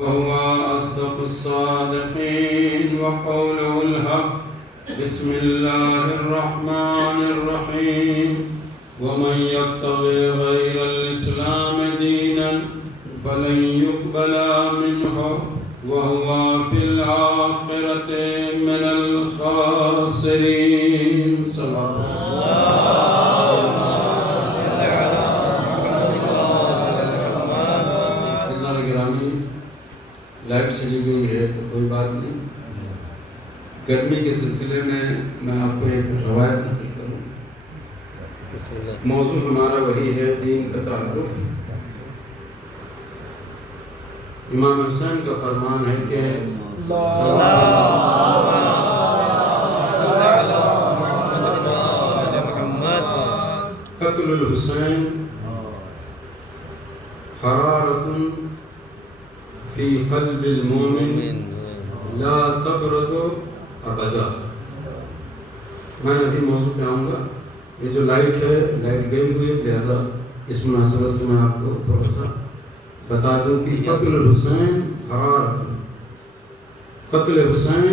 وهو أصدق الصادقين وقوله الحق. بسم الله الرحمن الرحيم. ومن يبتغي غير الإسلام دينا فلن يقبل منه وهو في الآخرة من الخاسرين. صلى لائٹ چلی گئی ہے تو کوئی بات نہیں. گرمی کے سلسلے میں آپ کو ایک روایت نقل کروں. موضوع ہمارا وہی ہے دین کا تعارف. امام حسین کا فرمان ہے کہ قتل الحسین حرارۃ فی قلب المومن لا تبرد ابدا. میں ابھی موضوع پہ آؤں گا. یہ جو لائٹ ہے لائٹ گئی ہوئی ہے، لہذا اس مناسبت سے میں آپ کو تھوڑا سا بتا دوں کہ قتل الحسین حرارت، قتل حسین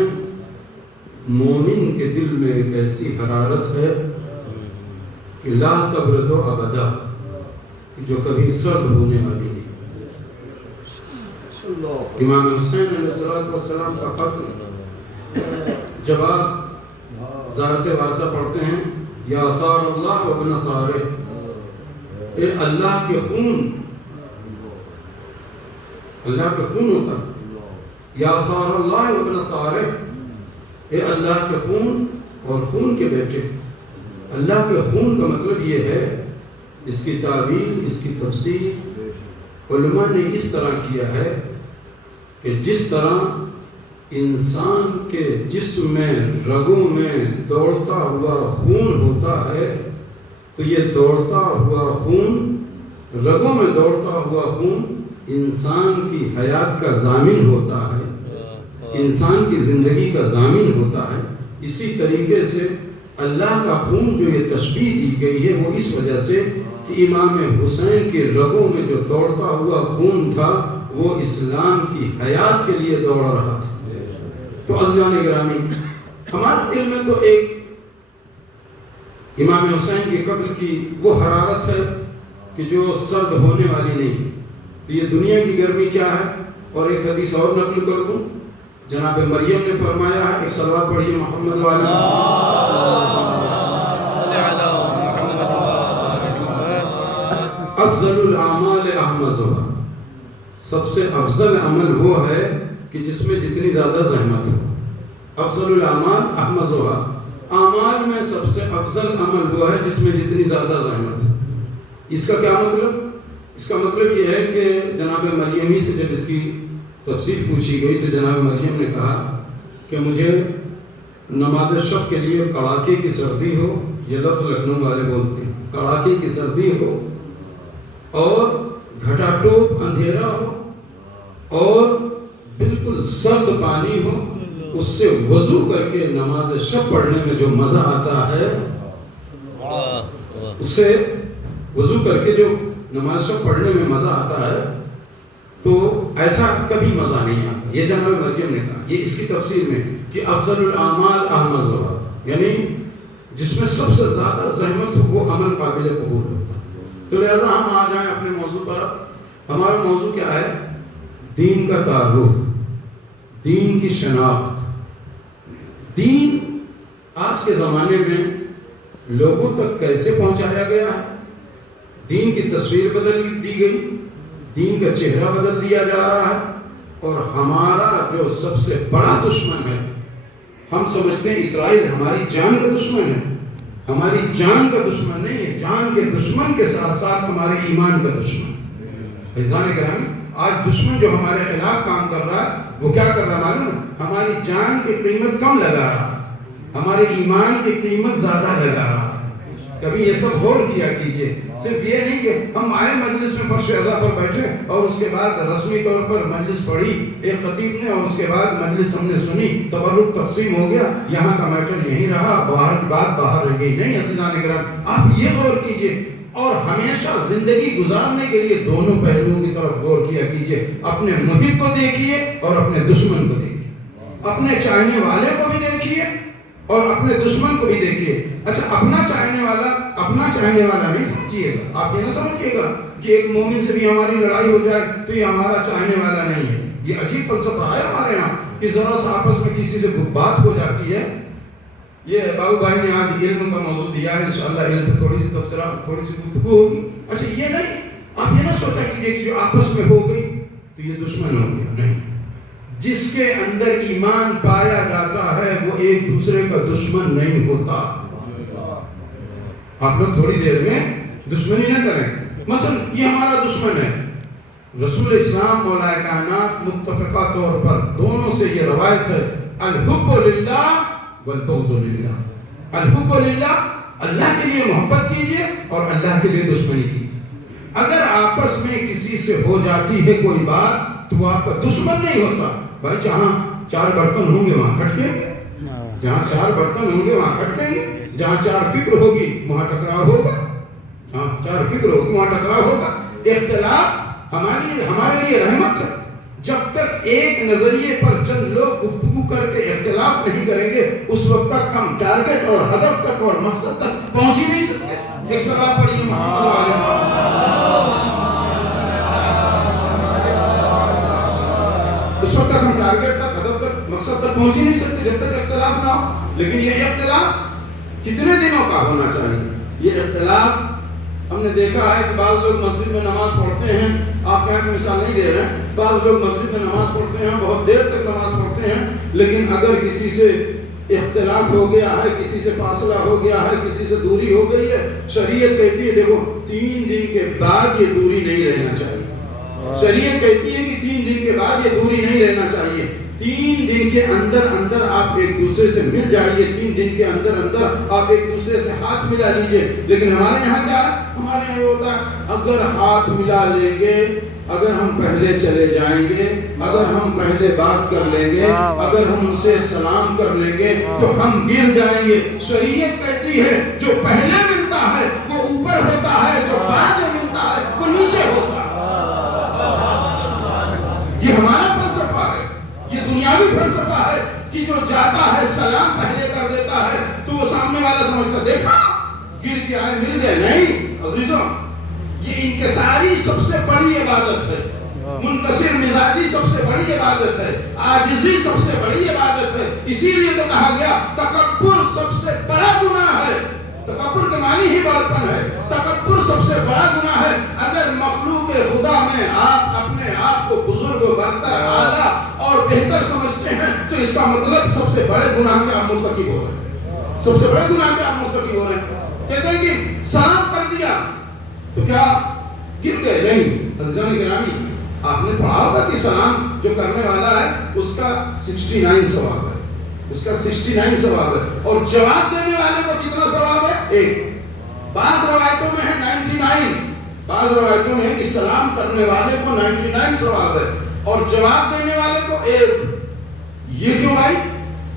مومن کے دل میں ایک ایسی حرارت ہے کہ لا تبرد ابدا، جو کبھی سرد ہونے والی نہیں. امام حسین علیہ السلام کا قتل جب آپ ذات واضح پڑھتے ہیں یا ثار اللہ و ابن ثارہ، اے اللہ کے خون، اللہ کے خون ہوتا ہے. یا ثار اللہ و ابن ثارہ، اے اللہ کے خون اور خون کے بیٹے. اللہ کے خون کا مطلب یہ ہے، اس کی تعبیر، اس کی تفسیر علماء نے اس طرح کیا ہے کہ جس طرح انسان کے جسم میں رگوں میں دوڑتا ہوا خون ہوتا ہے، تو یہ دوڑتا ہوا خون، رگوں میں دوڑتا ہوا خون انسان کی حیات کا ضامن ہوتا ہے، انسان کی زندگی کا ضامن ہوتا ہے. اسی طریقے سے اللہ کا خون جو یہ تشبیہ دی گئی ہے وہ اس وجہ سے کہ امام حسین کے رگوں میں جو دوڑتا ہوا خون تھا وہ اسلام کی حیات کے لیے دوڑ رہا تھا. تو عزیزان گرامی، ہمارے دل میں تو ایک امام حسین کے قتل کی وہ حرارت ہے کہ جو سرد ہونے والی نہیں. تو یہ دنیا کی گرمی کیا ہے. اور ایک حدیث اور نقل کر دوں. جناب مریم نے فرمایا ہے، ایک صلوات پڑھیے محمد والی. افضل الاعمال احمدها، سب سے افضل عمل وہ ہے کہ جس میں جتنی زیادہ زحمت ہو. افضل الاعمال احمدها، اعمال میں سب سے افضل عمل وہ ہے جس میں جتنی زیادہ زحمت ہو. اس کا کیا مطلب؟ اس کا مطلب یہ ہے کہ جناب مریمی سے جب اس کی تفسیر پوچھی گئی تو جناب مریم نے کہا کہ مجھے نماز شب کے لیے کڑاکے کی سردی ہو، یہ لفظ لکھنؤ والے بولتے ہیں، کڑاکے کی سردی ہو اور گھٹا ٹوپ اندھیرا ہو اور بالکل سرد پانی ہو، اس سے وضو کر کے نماز شب پڑھنے میں جو مزہ آتا ہے، اس سے وضو کر کے جو نماز شب پڑھنے میں مزہ آتا ہے، تو ایسا کبھی مزہ نہیں آتا. یہ جناب مریم نے کہا، یہ اس کی تفسیر میں کہ افضل الاعمال احمدها، یعنی جس میں سب سے زیادہ زحمت ہو وہ عمل قابل قبول ہوتا. تو لہذا ہم آ جائیں اپنے موضوع پر. ہمارا موضوع کیا ہے؟ دین کا تعارف، دین کی شناخت. دین آج کے زمانے میں لوگوں تک کیسے پہنچایا گیا ہے؟ دین کی تصویر بدل دی گئی، دین کا چہرہ بدل دیا جا رہا ہے. اور ہمارا جو سب سے بڑا دشمن ہے، ہم سمجھتے ہیں اسرائیل ہماری جان کا دشمن ہے. ہماری جان کا دشمن نہیں ہے، جان کے دشمن کے ساتھ ساتھ ہمارے ایمان کا دشمن. عزیزان گرامی، آج دشمن جو ہمارے خلاف کام کر رہا ہے وہ کیا کر رہا ہے معلوم؟ ہماری جان کی قیمت کم لگا رہا ہے، ہمارے ایمان کی قیمت زیادہ لگا رہا ہے. کبھی یہ سب غور کیا کیجئے. صرف یہ نہیں کہ ہم آئے مجلس میں فرش اعضا پر بیٹھے اور اس کے بعد رسمی طور پر مجلس پڑھی ایک خطیب نے اور اس کے بعد مجلس ہم نے سنی، تبرک تقسیم ہو گیا، یہاں کا میٹر یہیں رہا، باہر کی بات باہر رہ گئی. نہیں عزیزان کرام، آپ یہ غور کیجئے اور ہمیشہ زندگی گزارنے کے لیے دونوں پہلوؤں کی طرف غور کیا کیجئے. اپنے محب کو دیکھیے اور اپنے دشمن کو دیکھیے. اپنے چاہنے والے کو بھی دیکھیے اور اپنے دشمن کو بھی دیکھیے. اچھا اپنا چاہنے والا نہیں سمجھیے گا. آپ یہ نہ سمجھیے گا کہ ایک مومن سے بھی ہماری لڑائی ہو جائے تو یہ ہمارا چاہنے والا نہیں ہے. یہ عجیب فلسفہ ہے ہمارے یہاں کہ ذرا سا آپس میں کسی سے بات ہو جاتی ہے. یہ بابو بھائی نے آج علم کا موضوع دیا ہے, انشاءاللہ علم پہ تھوڑی سی تبصرہ, تھوڑی سی گفتگو ہوگی. اچھا یہ نہیں, آپ یہ نہ سوچا کہ ایک جو آپس میں ہو گئی تو یہ دشمن ہو گیا. نہیں, جس کے اندر ایمان پایا جاتا ہے وہ ایک دوسرے کا دشمن نہیں ہوتا. آپ لوگ تھوڑی دیر میں دشمنی نہ کریں. مثلا یہ ہمارا دشمن ہے. رسول اسلام مولا کائنات متفقہ طور پر دونوں سے یہ روایت ہے, الحب للہ والبغض للہ. الحب للہ, اللہ کے لیے محبت کیجئے اور اللہ کے لیے دشمنی کیجئے. اگر آپس میں کسی سے ہو جاتی ہے کوئی بات تو وہ آپ کا دشمن نہیں ہوتا. بھائی جہاں 4 برتن ہوں گے وہاں کھٹکیں گے, جہاں 4 برتن ہوں گے وہاں کھٹکیں گے, جہاں 4 فکر ہوگی وہاں ٹکراؤ ہوگا, جہاں 4 فکر ہوگی وہاں ٹکراؤ ہوگا. اختلاف ہمارے لیے رحمت ہے. جب تک ایک نظریے پر چند لوگ گفتگو کر کے اختلاف نہیں کریں گے اس وقت تک ہم ٹارگٹ اور ہدف تک اور مقصد تک پہنچ ہی نہیں سکتے. ایک سوال پڑھیے محمد والے. اس وقت تک ہم ٹارگٹ تک, ہدف تک, مقصد تک پہنچ ہی نہیں سکتے جب تک اختلاف نہ ہو. لیکن یہ اختلاف کتنے دنوں کا ہونا چاہیے؟ یہ اختلاف ہم نے دیکھا ہے کہ بعض لوگ مسجد میں نماز پڑھتے ہیں, آپ یہاں کی مثال نہیں دے رہے ہیں, بعض لوگ مسجد میں نماز پڑھتے ہیں, بہت دیر تک نماز پڑھتے ہیں, لیکن اگر کسی سے اختلاف ہو گیا ہے, کسی سے فاصلہ ہو گیا ہے, کسی سے دوری ہو گئی ہے, شریعت کہتی ہے دیکھو 3 دن کے بعد یہ دوری نہیں رہنا چاہیے. شریعت کہتی ہے کہ 3 دن کے بعد یہ دوری نہیں رہنا چاہیے. 3 دن کے اندر آپ ایک دوسرے سے مل جائیے, 3 دن کے اندر آپ ایک دوسرے سے ہاتھ ملا لیجئے. لیکن ہمارے یہاں کیا ہے؟ ہمارے یہاں یہ ہوتا ہے اگر ہاتھ ملا لیں گے, اگر ہم پہلے چلے جائیں گے, اگر ہم پہلے بات کر لیں گے, اگر ہم ان سے سلام کر لیں گے تو ہم گر جائیں گے. شریعت کہتی ہے جو پہلے ملتا ہے وہ اوپر ہوتا ہے, جو بعد میں ملتا ہے وہ نیچے ہوتا ہے. یہ ہمارا فلسفہ ہے, یہ دنیاوی فلسفہ ہے کہ جو جاتا ہے سلام پہلے کر دیتا ہے تو وہ سامنے والا سمجھتا دیکھا گر کے آئے مل گئے. نہیں عزیزوں, یہ انکساری سب سے بڑی عبادت ہے, منکسر مزاجی سب سے بڑی عبادت ہے, عاجزی سب سے بڑی عبادت ہے. اسی لیے تو کہا گیا تکبر سب سے بڑا گناہ ہے. تکبر کے معنی ہی بڑپن ہے. تکبر سب سے بڑا گناہ ہے. اگر مخلوق خدا میں آپ اپنے آپ کو بزرگ, برتر, اعلیٰ اور بہتر سمجھتے ہیں تو اس کا مطلب سب سے بڑے گناہ کے آپ مرتکب ہو رہے ہیں. سب سے بڑے گناہ کے آپ مرتکب ہو رہے ہیں. کہتے ہیں کہ سلام کر دیا تو کیا گر گئے؟ نہیں عزیزان گرامی, آپ نے پڑھا ہوگا کہ سلام جو کرنے والا ہے اس کا 69 ثواب ہے, اس کا 69 ثواب ہے, اور جواب دینے والے کو کتنا ثواب ہے؟ 1. بعض روایتوں میں ہے 99, بعض روایتوں میں ہے کہ سلام کرنے والے کو 99 ثواب ہے اور جواب دینے والے کو 1. یہ کیوں بھائی؟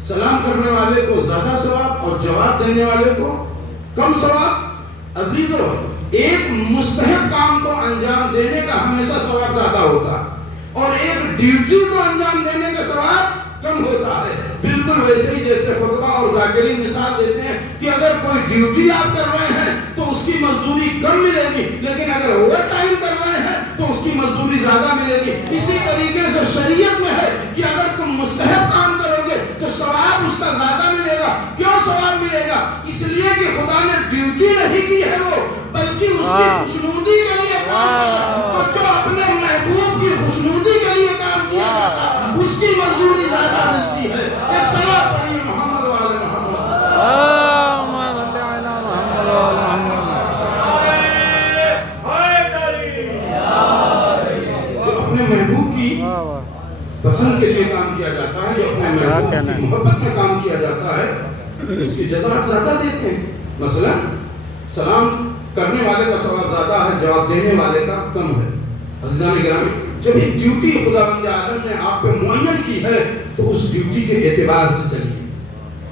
سلام کرنے والے کو زیادہ ثواب اور جواب دینے والے کو کم ثواب. عزیزو, ایک مستحب کام کو انجام دینے کا ہمیشہ ثواب زیادہ ہوتا ہے اور ایک ڈیوٹی کو انجام دینے کا ثواب کم ہوتا ہے. بالکل ویسے ہی جیسے خطبہ اور ذاکرین مثال دیتے ہیں کہ اگر کوئی ڈیوٹی آپ کر رہے ہیں تو اس کی مزدوری کم ملے گی, لیکن اگر اوور ٹائم کر رہے ہیں تو اس کی مزدوری زیادہ ملے گی. اسی طریقے سے شریعت میں ہے کہ اگر تم مستحب کام کرو گے تو ثواب اس کا زیادہ ملے گا. کیوں ثواب ملے گا؟ اس لیے کہ خدا نے ڈیوٹی نہیں کی ہے وہ, بلکہ اس کی خوشنودی کے لیے کام کرا. تو جو اپنے محبوب کی خوشنودی کے لیے کام کیا جاتا اس کی مزدوری زیادہ ملتی ہے. ایک صلاۃ پڑھیے محمد والے محمد. جو اپنے محبوب کی پسند کے لیے کام کیا جاتا ہے, جو اپنے محبوب کی محبت میں کام کیا جاتا ہے, اس کی جزا زیادہ دیتے ہیں. مثلا سلام کرنے والے کا ثواب زیادہ ہے, جواب دینے والے کا کم ہے. عزیزان گرامی, جب ایک ڈیوٹی خدا بند عالم نے آپ پہ معین کی ہے تو اس ڈیوٹی کے اعتبار سے چلیے.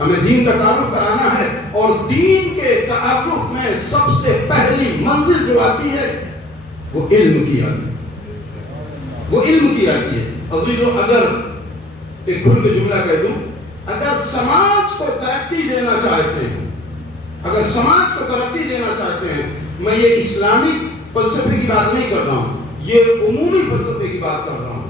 ہمیں دین کا تعارف کرانا ہے، اور دین کے تعارف میں سب سے پہلی منزل جو آتی ہے وہ علم کی آتی ہے، وہ علم کی آتی ہے۔ عزیزو، اگر ایک کھل کے جملہ کہہ دوں، اگر سماج کو ترقی دینا چاہتے ہیں، اگر سماج کو ترقی دینا چاہتے ہیں، میں یہ اسلامی فلسفے کی بات نہیں کر رہا ہوں، یہ عمومی فلسفے کی بات کر رہا ہوں،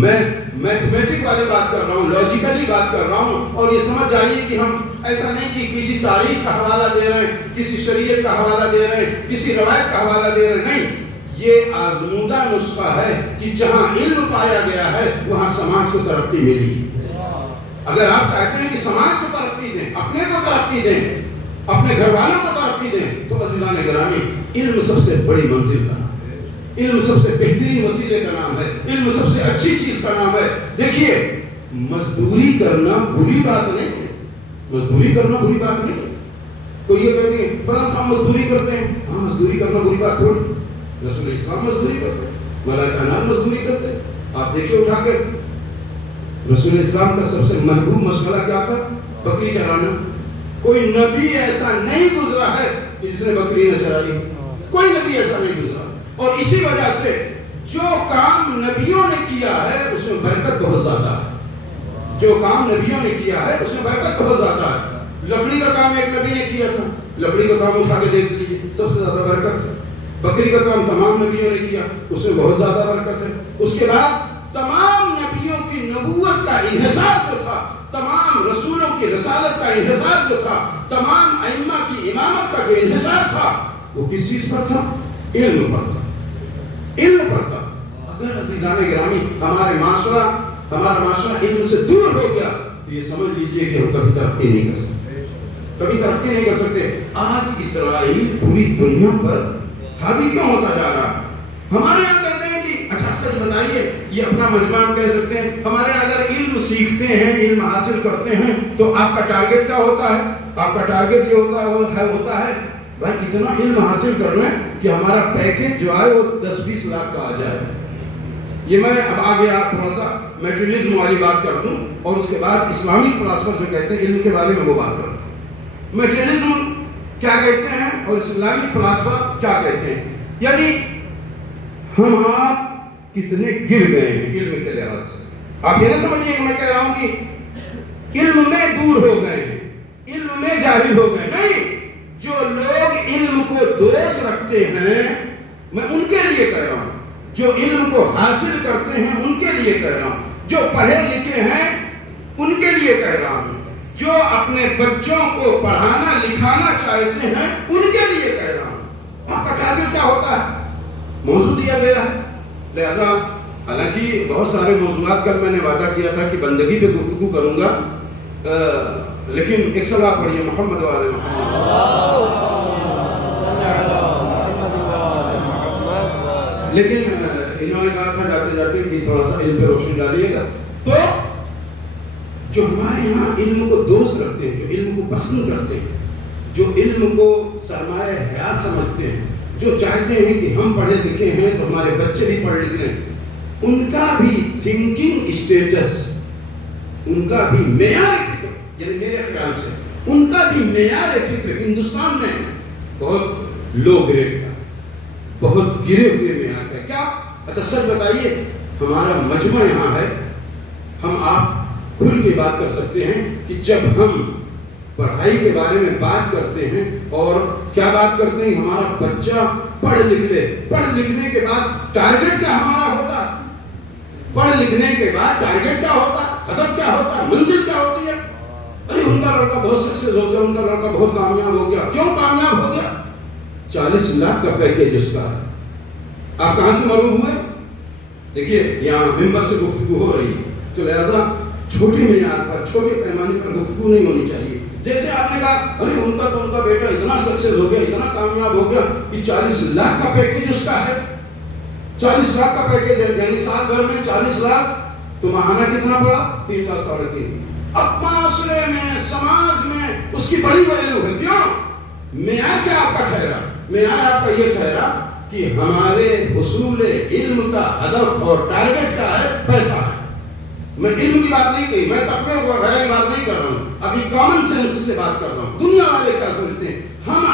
میں میتھمیٹک والی بات کر رہا ہوں، لاجیکلی بات کر رہا ہوں، اور یہ سمجھ جائیے کہ ہم ایسا نہیں کہ کسی تاریخ کا حوالہ دے رہے ہیں، کسی شریعت کا حوالہ دے رہے ہیں، کسی روایت کا حوالہ دے رہے ہیں، نہیں، یہ آزمودہ نسخہ ہے کہ جہاں علم پایا گیا ہے وہاں سماج کو ترقی ملی۔ اگر آپ چاہتے ہیں کہ سماج کو ترقی دیں، اپنے کو ترقی دیں، اپنے گھر والوں کو ترقی دیں، تو عزیزان گرامی، علم سب سے بڑی منزل کا نام ہے، علم سب سے بہترین وسیلے کا نام ہے، علم سب سے اچھی چیز کا نام ہے۔ دیکھیے، مزدوری کرنا بری بات نہیں ہے، مزدوری کرنا بری بات نہیں ہے۔ کوئی یہ کہتے ہیں فلاں صاحب مزدوری کرتے ہیں، ہاں مزدوری کرنا بری بات تھوڑی، رسول اسلام مزدوری کرتے ہیں، ملائکہ نام مزدوری کرتے ہیں۔ آپ دیکھیں اٹھا کے، رسول اسلام کا سب سے محبوب مشغلہ کیا تھا؟ بکری چرانا۔ کوئی نبی ایسا نہیں گزرا ہے جس نے بکری نہ چرائی، کوئی نبی ایسا نہیں گزرا، اور اسی وجہ سے جو کام نبیوں نے کیا ہے اس میں برکت بہت زیادہ ہے، جو کام نبیوں نے کیا ہے اس میں برکت بہت زیادہ ہے۔ لکڑی کا کام ایک نبی نے کیا تھا، لکڑی کا کام اٹھا کے دیکھ لیجیے، سب سے زیادہ برکت ہے۔ بکری کا کام تمام نبیوں نے کیا، اس میں بہت زیادہ برکت ہے۔ اس کے بعد تمام نبیوں کی نبوت کا انحصار جو تھا، تمام رسولوں کی رسالت کا انحصار جو تھا، تمام ائمہ کی امامت کا جو انحصار تھا، وہ کس چیز پر تھا؟ علم پر تھا، علم پر تھا۔ اگر عزیزان گرامی ہمارا معاشرہ علم سے دور ہو گیا تو یہ سمجھ لیجئے کہ ہم کبھی ترقی نہیں کر سکتے، کبھی ترقی نہیں کر سکتے۔ آج اسرائیل پوری دنیا پر حاوی کیوں ہوتا جا رہا ہے؟ ہمارے یہاں کہتے ہیں کہ اچھا سچ بتائیے، یہ اپنا مجمع ہم کہہ سکتے ہیں، ہمارے یہاں اگر علم سیکھتے ہیں، علم حاصل کرتے ہیں تو آپ کا ٹارگٹ کیا ہوتا ہے؟ آپ کا ٹارگٹ یہ ہوتا ہے بھائی اتنا علم حاصل کر لیں کہ ہمارا پیکج جو ہے وہ 10-20 لاکھ کا آ جائے۔ یہ میں اب آگے آپ تھوڑا سا میٹریلزم والی بات کر دوں، اور اس کے بعد اسلامی فلسفہ جو کہتے ہیں علم کے بارے میں وہ بات کروں۔ میٹریلزم کیا کہتے ہیں اور اسلامی فلسفہ کیا کہتے ہیں؟ یعنی ہم آپ کتنے گر گئے ہیں علم کے لحاظ سے۔ آپ یہ نہ سمجھیے کہ میں کہہ رہا ہوں کہ علم میں دور ہو گئے ہیں، علم میں جاہل ہو گئے، نہیں۔ جو لوگ علم کو دوست رکھتے ہیں، میں ان کے لیے کہہ رہا ہوں، جو علم کو حاصل کرتے ہیں ان کے لیے کہہ رہا ہوں، جو پڑھے لکھے ہیں ان کے لیے کہہ رہا ہوں، جو اپنے بچوں کو پڑھانا لکھانا چاہتے ہیں ان کے لیے کہہ رہا ہوں۔ وہاں کا ٹارگٹ کیا ہوتا ہے؟ موضوع دیا گیا ہے، لہذا حالانکہ بہت سارے موضوعات کل میں نے وعدہ کیا تھا کہ بندگی پہ گفتگو کروں گا، لیکن ایک صلاۃ پڑھیے محمد والے محمد۔ لیکن انہوں نے کہا تھا جاتے جاتے کہ تھوڑا سا علم پہ روشنی ڈالیے گا۔ تو جو ہمارے یہاں علم کو دوست رکھتے ہیں، جو علم کو پسند کرتے ہیں، جو علم کو سرمایہ حیات سمجھتے ہیں، جو چاہتے ہیں کہ ہم پڑھے لکھے ہیں تو ہمارے بچے بھی پڑھ لکھ لیں، ان کا بھی تھنکنگ اسٹیٹس، ان کا بھی معیار فکر، یعنی میرے خیال سے ان کا بھی معیار فکر ہندوستان میں بہت لو گریڈ کا، بہت گرے ہوئے معیار کا۔ کیا؟ اچھا سچ بتائیے، ہمارا مجمع یہاں ہے، ہم آپ کھل کے بات کر سکتے ہیں کہ جب ہم پڑھائی کے بارے میں بات کرتے ہیں اور کیا بات کرتے ہیں، ہمارا بچہ پڑھ لکھ لے، پڑھ لکھنے کے بعد ٹارگٹ کیا ہمارا ہوتا ہے؟ پڑھ لکھنے کے بعد ٹارگٹ کیا ہوتا ہے؟ ہدف کیا ہوتا ہے؟ منزل کیا ہوتی ہے؟ ارے ان کا لڑکا بہت سکسیس ہو گیا، ان کا لڑکا بہت کامیاب ہو گیا۔ کیوں کامیاب ہو گیا؟ 40 لاکھ کا پیکیج اس کا ہے۔ آپ کہاں سے معلوم ہوئے؟ دیکھیے یہاں ممبر سے گفتگو ہو رہی ہے، تو لہذا چھوٹے معیار پر، چھوٹے پیمانے پر گفتگو نہیں ہونی چاہیے۔ جیسے آپ نے کہا ارے ان کا بیٹا اتنا سکسیس ہو گیا، اتنا کامیاب ہو گیا کہ 40 لاکھ کا پیکیج اس کا ہے، 40 لاکھ کا پیکیج ہے، یعنی سال بھر میں 40 لاکھ، تو ماہانہ کتنا پڑا؟ 3 لاکھ 3.5۔ اب معاشرے میں، سماج میں اس کی بڑی ویلیو ہے۔ کیوں؟ معیار کیا آپ کا ٹھہرا؟ معیار آپ کا یہ ٹھہرا کہ ہمارے حصول علم کا ہدف اور ٹارگٹ کیا ہے؟ پیسہ ہے۔ میں علم کی بات نہیں کہی، میں تقوی وغیرہ کی بات نہیں کر رہا ہوں، ابھی کامن سینس سے بات کر رہا ہوں. دنیا والے کیا سوچتے ہیں؟ ہم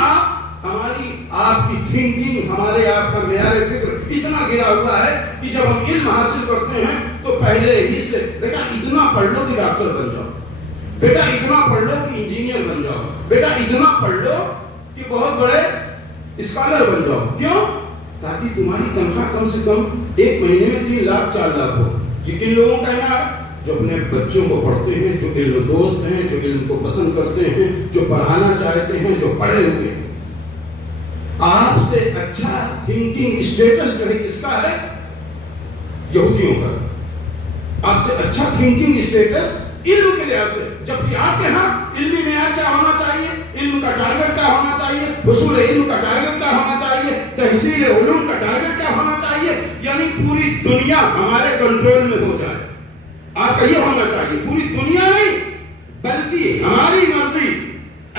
ہماری آپ کی تھنکنگ، ہمارے آپ کا معیار فکر اتنا گرا ہوا ہے کہ جب ہم علم حاصل کرتے ہیں تو پہلے ہی سے بیٹا اتنا پڑھ لو کہ ڈاکٹر بن جاؤ، بیٹا اتنا پڑھ لو کہ انجینئر بن جاؤ، بیٹا اتنا پڑھ لو کہ بہت بڑے اسکالر بن جاؤ. کیوں؟ تاکہ تمہاری تنخواہ کم سے کم ایک مہینے میں 3 لاکھ 4 لاکھ ہو. یہ کن لوگوں کا ہے؟ جو اپنے بچوں کو پڑھتے ہیں، جو علم دوست ہیں، جو علم کو پسند کرتے ہیں، جو پڑھانا چاہتے ہیں، جو پڑھے ہوئے ہیں. آپ سے اچھا تھنکنگ اسٹیٹس جو ہے کس کا ہے؟ یہودیوں کا. آپ سے اچھا تھنکنگ اسٹیٹس علم کے لحاظ سے، جبکہ آپ کے ہاں علمی معیار کیا ہونا چاہیے؟ علم کا ٹارگیٹ کیا ہونا چاہیے؟ حصول علم کا ٹارگیٹ کیا ہونا چاہیے؟ تحصیل علوم کا ٹارگیٹ کیا ہونا چاہیے؟ یعنی پوری دنیا ہمارے کنٹرول میں ہو جائے. آپ کا یہ ہونا چاہیے پوری دنیا نہیں بلکہ ہماری مرضی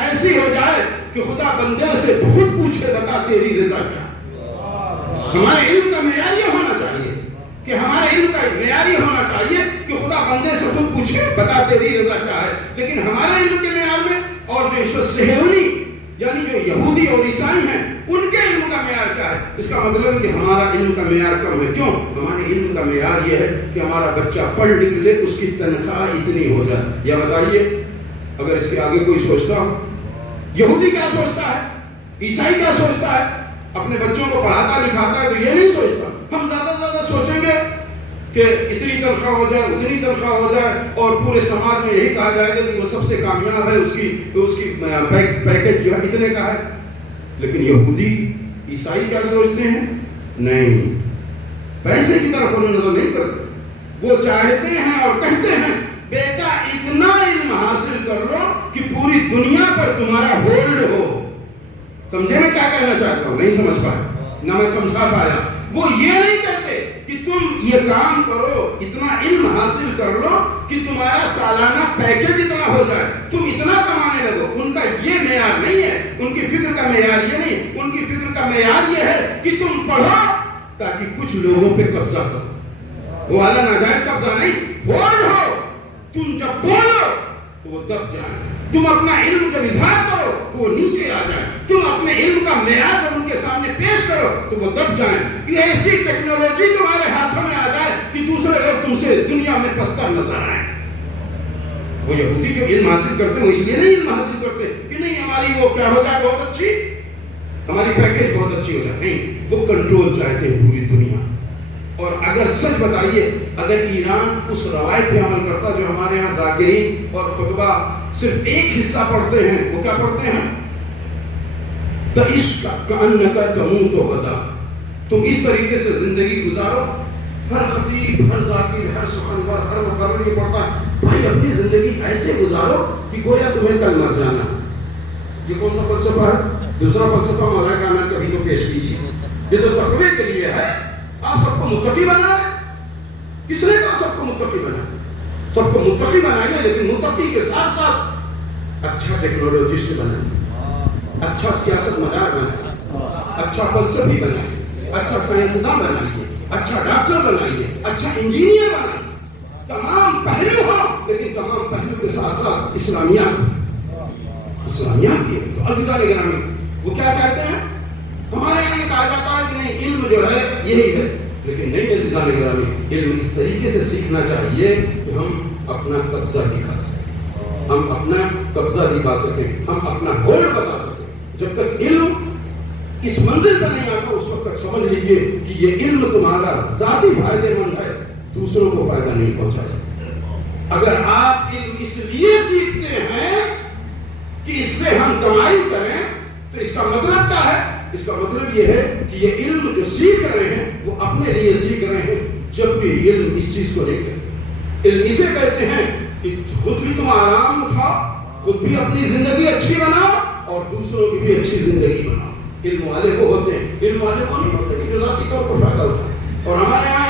ایسی ہو جائے کہ خدا بندے سے خود پوچھے بتا تیری رضا کیا. ہمارے علم کا معیار یہ ہونا چاہیے کہ ہمارے علم کا معیار یہ ہونا چاہیے کہ خدا بندے سے خود پوچھے بتا تیری رضا کیا ہے. لیکن ہمارے علم کے معیار میں اور جو اس وقت صہیونی یعنی جو یہودی اور عیسائی ہیں ان کے علم کا معیار کیا ہے؟ اس کا مطلب ہے کہ ہمارا علم کا معیار کم ہے. کیوں؟ ہمارے علم کا معیار یہ ہے کہ ہمارا بچہ پڑھ لکھ لے، اس کی تنخواہ اتنی ہو جائے. یا بتائیے اگر اس کے آگے کوئی سوچتا ہو، یہودی کیا سوچتا ہے، عیسائی کیا سوچتا ہے؟ اپنے بچوں کو پڑھاتا لکھاتا ہے تو یہ نہیں سوچتا. ہم زیادہ سے زیادہ سوچیں گے کہ اتنی تنخواہ ہو جائے، اتنی تنخواہ ہو جائے، اور پورے سماج میں یہی کہا جائے گا کہ وہ سب سے کامیاب ہے، اس کی پیکج جو ہے اتنے کا ہے. لیکن یہودی عیسائی کیا سوچتے ہیں؟ نہیں، پیسے کی طرف انہیں نظر نہیں کرتے. وہ چاہتے ہیں اور کہتے ہیں بیٹا اتنا علم حاصل کر لو کہ پوری دنیا پر تمہارا ہولڈ ہو. سمجھے میں کیا کہنا چاہتا ہوں؟ نہیں سمجھ پایا نہ میں سمجھا پایا. وہ یہ نہیں کہتے کہ تم یہ کام کرو، اتنا علم حاصل کر لو کہ تمہارا سالانہ پیکج اتنا ہو جائے، تم اتنا کمانے لگو. ان کا یہ معیار نہیں ہے، ان کی فکر کا معیار یہ نہیں. ان کی فکر کا معیار یہ ہے کہ تم پڑھو تاکہ کچھ لوگوں پہ قبضہ کرو. وہ اعلیٰ ناجائز قبضہ نہیں، ہولڈ ہو. تم جب بولو تو وہ دب جائیں، تم اپنا علم جب اظہار کرو تو وہ نیچے آ جائیں، تم اپنے علم کا معیار جب ان کے سامنے پیش کرو تو وہ دب جائیں. یہ ایسی ٹیکنالوجی تمہارے ہاتھوں میں آ جائے کہ دوسرے لوگ تم سے دنیا میں پستہ نظر آئیں. وہ یہودی جو علم حاصل کرتے ہیں وہ اس لیے نہیں علم حاصل کرتے کہ نہیں ہماری وہ کیا ہو جائے بہت اچھی، ہماری پیکج بہت اچھی ہو جائے. نہیں، وہ کنٹرول چاہتے ہیں پوری دنیا. اور اگر سچ بتائیے، اگر ایران اس روایت پہ عمل کرتا جو ہمارے ہاں ذاکرین اور خطبہ صرف ایک حصہ پڑھتے ہیں، وہ کیا پڑھتے ہیں؟ تَعِشْ كَأَنَّكَ تَمُوتُ غَدًا. تم اس طریقے سے زندگی گزارو. ہر خطیب، ہر ذاکر، ہر سخنور، ہر مقرر یہ پڑھتا ہے بھائی اپنی زندگی ایسے گزارو کہ گویا تمہیں کل مر جانا. یہ کون سا فلسفہ ہے؟ دوسرا فلسفہ مولانا کامل کبھی تو پیش کیجیے. یہ تو تقوی کے لیے ہے. آپ سب کو متقی بنا رہے ہیں. کس نے کہا سب کو متقی بنا؟ سب کو متقی بنائیے، لیکن متقی کے ساتھ ساتھ اچھا ٹیکنالوجسٹ بنائیے، اچھا سیاست مدار بنائیے، اچھا فلسفی بنائیے، اچھا سائنسداں بنائیے، اچھا ڈاکٹر بنائیے، اچھا انجینئر بنائیے. تمام پہلو ہوں، لیکن تمام پہلو کے ساتھ ساتھ اسلامیات کی. تو عزیزان گرامی، وہ کیا چاہتے ہیں؟ ہمارے یہاں یہ کہا جاتا ہے کہ نہیں علم جو ہے یہی ہے، لیکن نہیں عزیزان گرامی، علم اس طریقے سے سیکھنا چاہیے کہ ہم اپنا قبضہ دکھا سکیں، ہم اپنا قبضہ دکھا سکیں، ہم اپنا ہولڈ بتا سکیں. جب تک علم اس منزل پر نہیں آتا اس وقت تک سمجھ لیجیے کہ یہ علم تمہارا ذاتی فائدے مند ہے، دوسروں کو فائدہ نہیں پہنچا سکتے. اگر آپ علم اس لیے سیکھتے ہیں کہ اس سے ہم کمائی کریں تو اس کا مطلب کیا ہے؟ اس کا مطلب یہ ہے کہ یہ علم جو سیکھ رہے ہیں وہ اپنے لیے سیکھ رہے ہیں. جب بھی علم اس چیز کو نہیں کہتے، علم اسے کہتے ہیں کہ خود بھی تم آرام اٹھاؤ، خود بھی اپنی زندگی اچھی بناؤ اور دوسروں کی بھی اچھی زندگی بناؤ. علم والے کو ہوتے ہیں، علم والے کو نہیں ہوتے کہ جو ذاتی طور پر فائدہ اٹھائے. اور ہمارے یہاں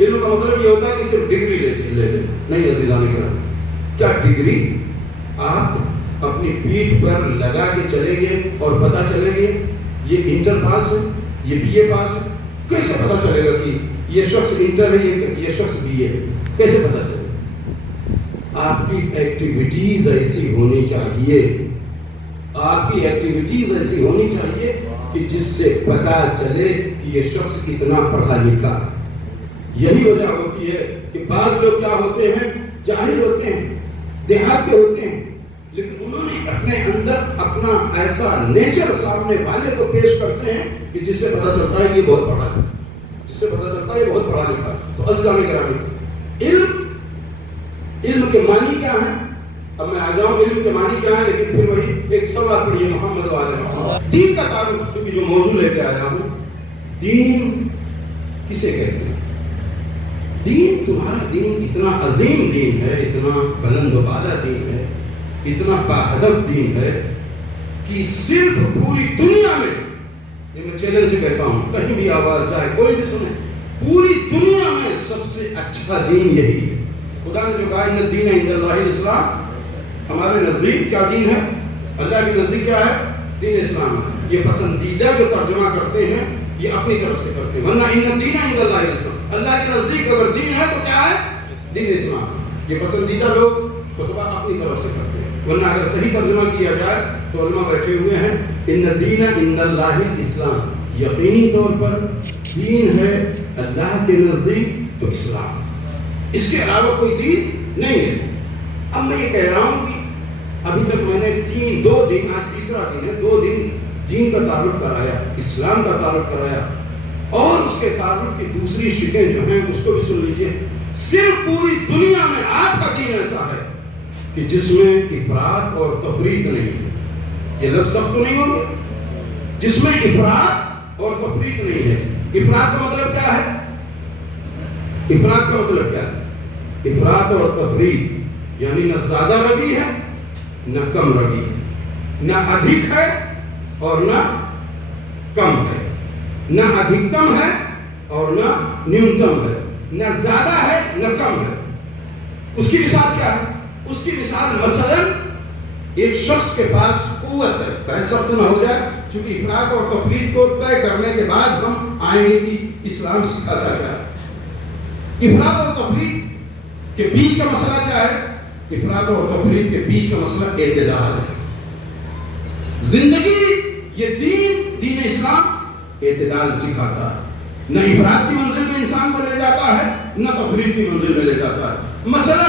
علم کا مطلب یہ ہوتا ہے کہ صرف ڈگری لے لیں. نہیں عزیزان کرام، کیا ڈگری آپ اپنی پیٹھ پر لگا کے چلیں گے اور پتہ چلے گے یہ انٹر پاس ہے، یہ بی اے پاس ہے؟ کیسے پتہ چلے گا کہ یہ شخص انٹر ہے، یہ شخص بی اے ہے؟ کیسے پتہ چلے گا؟ آپ کی ایکٹیویٹیز ایسی ہونی چاہیے، آپ کی ایکٹیویٹیز ایسی ہونی چاہیے کہ جس سے پتا چلے کہ یہ شخص کتنا پڑھا لکھا ہے۔ یہی وجہ ہوتی ہے کہ بعض لوگ کیا ہوتے ہیں، جاہل ہوتے ہیں، دیہات کے ہوتے ہیں، لیکن انہوں نے اپنے اندر اپنا ایسا نیچر سامنے والے کو پیش کرتے ہیں کہ جس سے پتا چلتا ہے کہ یہ بہت پڑھا لکھا، جس سے پتا چلتا ہے یہ بہت پڑھا لکھا۔ تو عزیزان گرامی، علم کے معنی کیا ہے؟ اب میں آ جاؤں علم کے معنی کیا ہے، لیکن پھر وہی ایک سوال پڑھیے محمد والے محمد۔ دین کا تعارف، چونکہ جو موضوع لے کے آیا ہوں، دین کسے کہتے ہیں؟ دین، تمہارا دین اتنا عظیم دین ہے، اتنا بلند و بالا دین ہے، اتنا باہدف دین ہے کہ صرف پوری دنیا میں، یہ میں چیلنج سے کہتا ہوں، کہیں بھی آواز جائے کوئی بھی سنے، پوری دنیا میں سب سے اچھا دین یہی ہے۔ خدا نے جو کہا ان الدین عند اللہ الاسلام، ہمارے نزدیک کیا دین ہے؟ اللہ کے نزدیک کیا ہے؟ دین اسلام ہے۔ یہ پسندیدہ جو ترجمہ کرتے ہیں یہ اپنی طرف سے کرتے ہیں، ورنہ ان الدین عند اللہ الاسلام، اللہ کے نزدیک اگر دین ہے تو کیا ہے؟ دین اسلام۔ یہ پسندیدہ لوگ خطبہ اپنی طرف سے کرتے ہیں، ورنہ اگر صحیح ترجمہ کیا جائے تو علماء بیٹھے ہوئے ہیں، ان الدین عند اللہ الاسلام، یقینی طور پر دین ہے اللہ کے نزدیک تو اسلام، اس کے علاوہ کوئی دین نہیں ہے۔ اب میں یہ کہہ رہا ہوں کہ ابھی تک میں نے دو دن، آج تیسرا دن ہے، 2 دن دین کا تعارف کرایا، اسلام کا تعارف کرایا، اور اس کے تعارف کی دوسری شکیں جو ہیں اس کو بھی سن لیجئے۔ صرف پوری دنیا میں آپ کا دین ایسا ہے کہ جس میں افراط اور تفریط نہیں ہے۔ یہ لفظ سب تو نہیں ہوگا، جس میں افراط اور تفریط نہیں ہے۔ افراط کا مطلب کیا ہے؟ افراط کا مطلب کیا ہے؟ افراط اور تفریط یعنی نہ زیادہ روی ہے نہ کم روی ہے، نہ ادھک ہے اور نہ کم ہے، نہ ادھکتم ہے اور نہ نیونتم ہے، نہ زیادہ ہے نہ کم ہے۔ اس کی مثال کیا ہے؟ اس کی مثال مثلا ایک شخص کے پاس قوت ہے، بحث وقت نہ ہو جائے چونکہ افراط اور تفریط کو طے کرنے کے بعد ہم آئیں گے کہ اسلام سکھاتا کیا ہے۔ افراط اور تفریط کے بیچ کا مسئلہ کیا ہے؟ افراط اور تفریط کے بیچ کا مسئلہ اعتدال ہے۔ زندگی یہ دین اسلام اعتدال سکھاتا ہے، نہ افراط کی منزل میں انسان کو لے جاتا ہے نہ تفریط کی منزل میں لے جاتا ہے۔ مثلا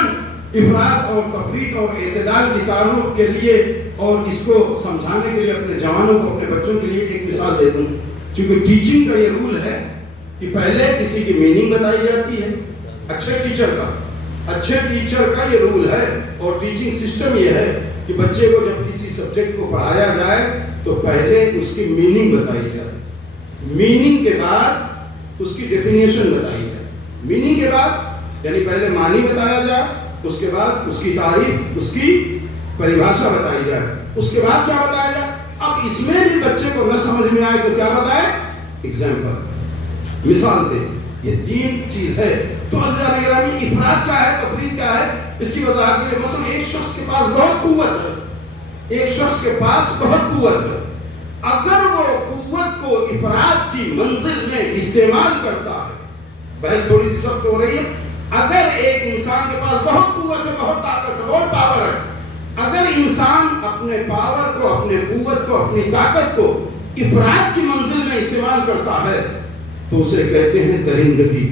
افراط اور تفریط اور اعتدال کی تعارف کے لیے اور اس کو سمجھانے کے لیے اپنے جوانوں کو، اپنے بچوں کے لیے ایک مثال دیتا ہوں۔ چونکہ ٹیچنگ کا یہ رول ہے کہ پہلے کسی کی میننگ بتائی جاتی ہے، اچھے ٹیچر کا یہ رول ہے، اور ٹیچنگ سسٹم یہ ہے کہ بچے کو جب کسی سبجیکٹ کو پڑھایا جائے تو پہلے اس کی میننگ بتائی جائے، میننگ کے بعد اس کی ڈیفینیشن بتائی جائے، میننگ کے بعد یعنی پہلے معنی بتایا جائے، اس کے بعد اس کی تعریف، اس کی پریبھاشا بتائی جائے، اس کے بعد کیا بتایا جائے۔ اب اس میں بھی بچے کو نہ سمجھ میں آئے تو کیا بتائے؟ ایگزامپل، مثال دے۔ یہ دین چیز ہے۔ تو عزیزان گرامی، افراط کیا ہے، تفریط کیا ہے، اس کی وضاحت کے لیے مثلا ایک شخص کے پاس بہت قوت ہے، ایک شخص کے پاس بہت قوت ہے، اگر وہ قوت کو افراط کی منزل میں استعمال کرتا ہے، بحث تھوڑی سی سخت ہو رہی ہے، اگر ایک انسان کے پاس بہت قوت ہے، بہت طاقت ہے، بہت پاور ہے، اگر انسان اپنے پاور کو، اپنے قوت کو، اپنی طاقت کو افراط کی منزل میں استعمال کرتا ہے تو اسے کہتے ہیں درندگی۔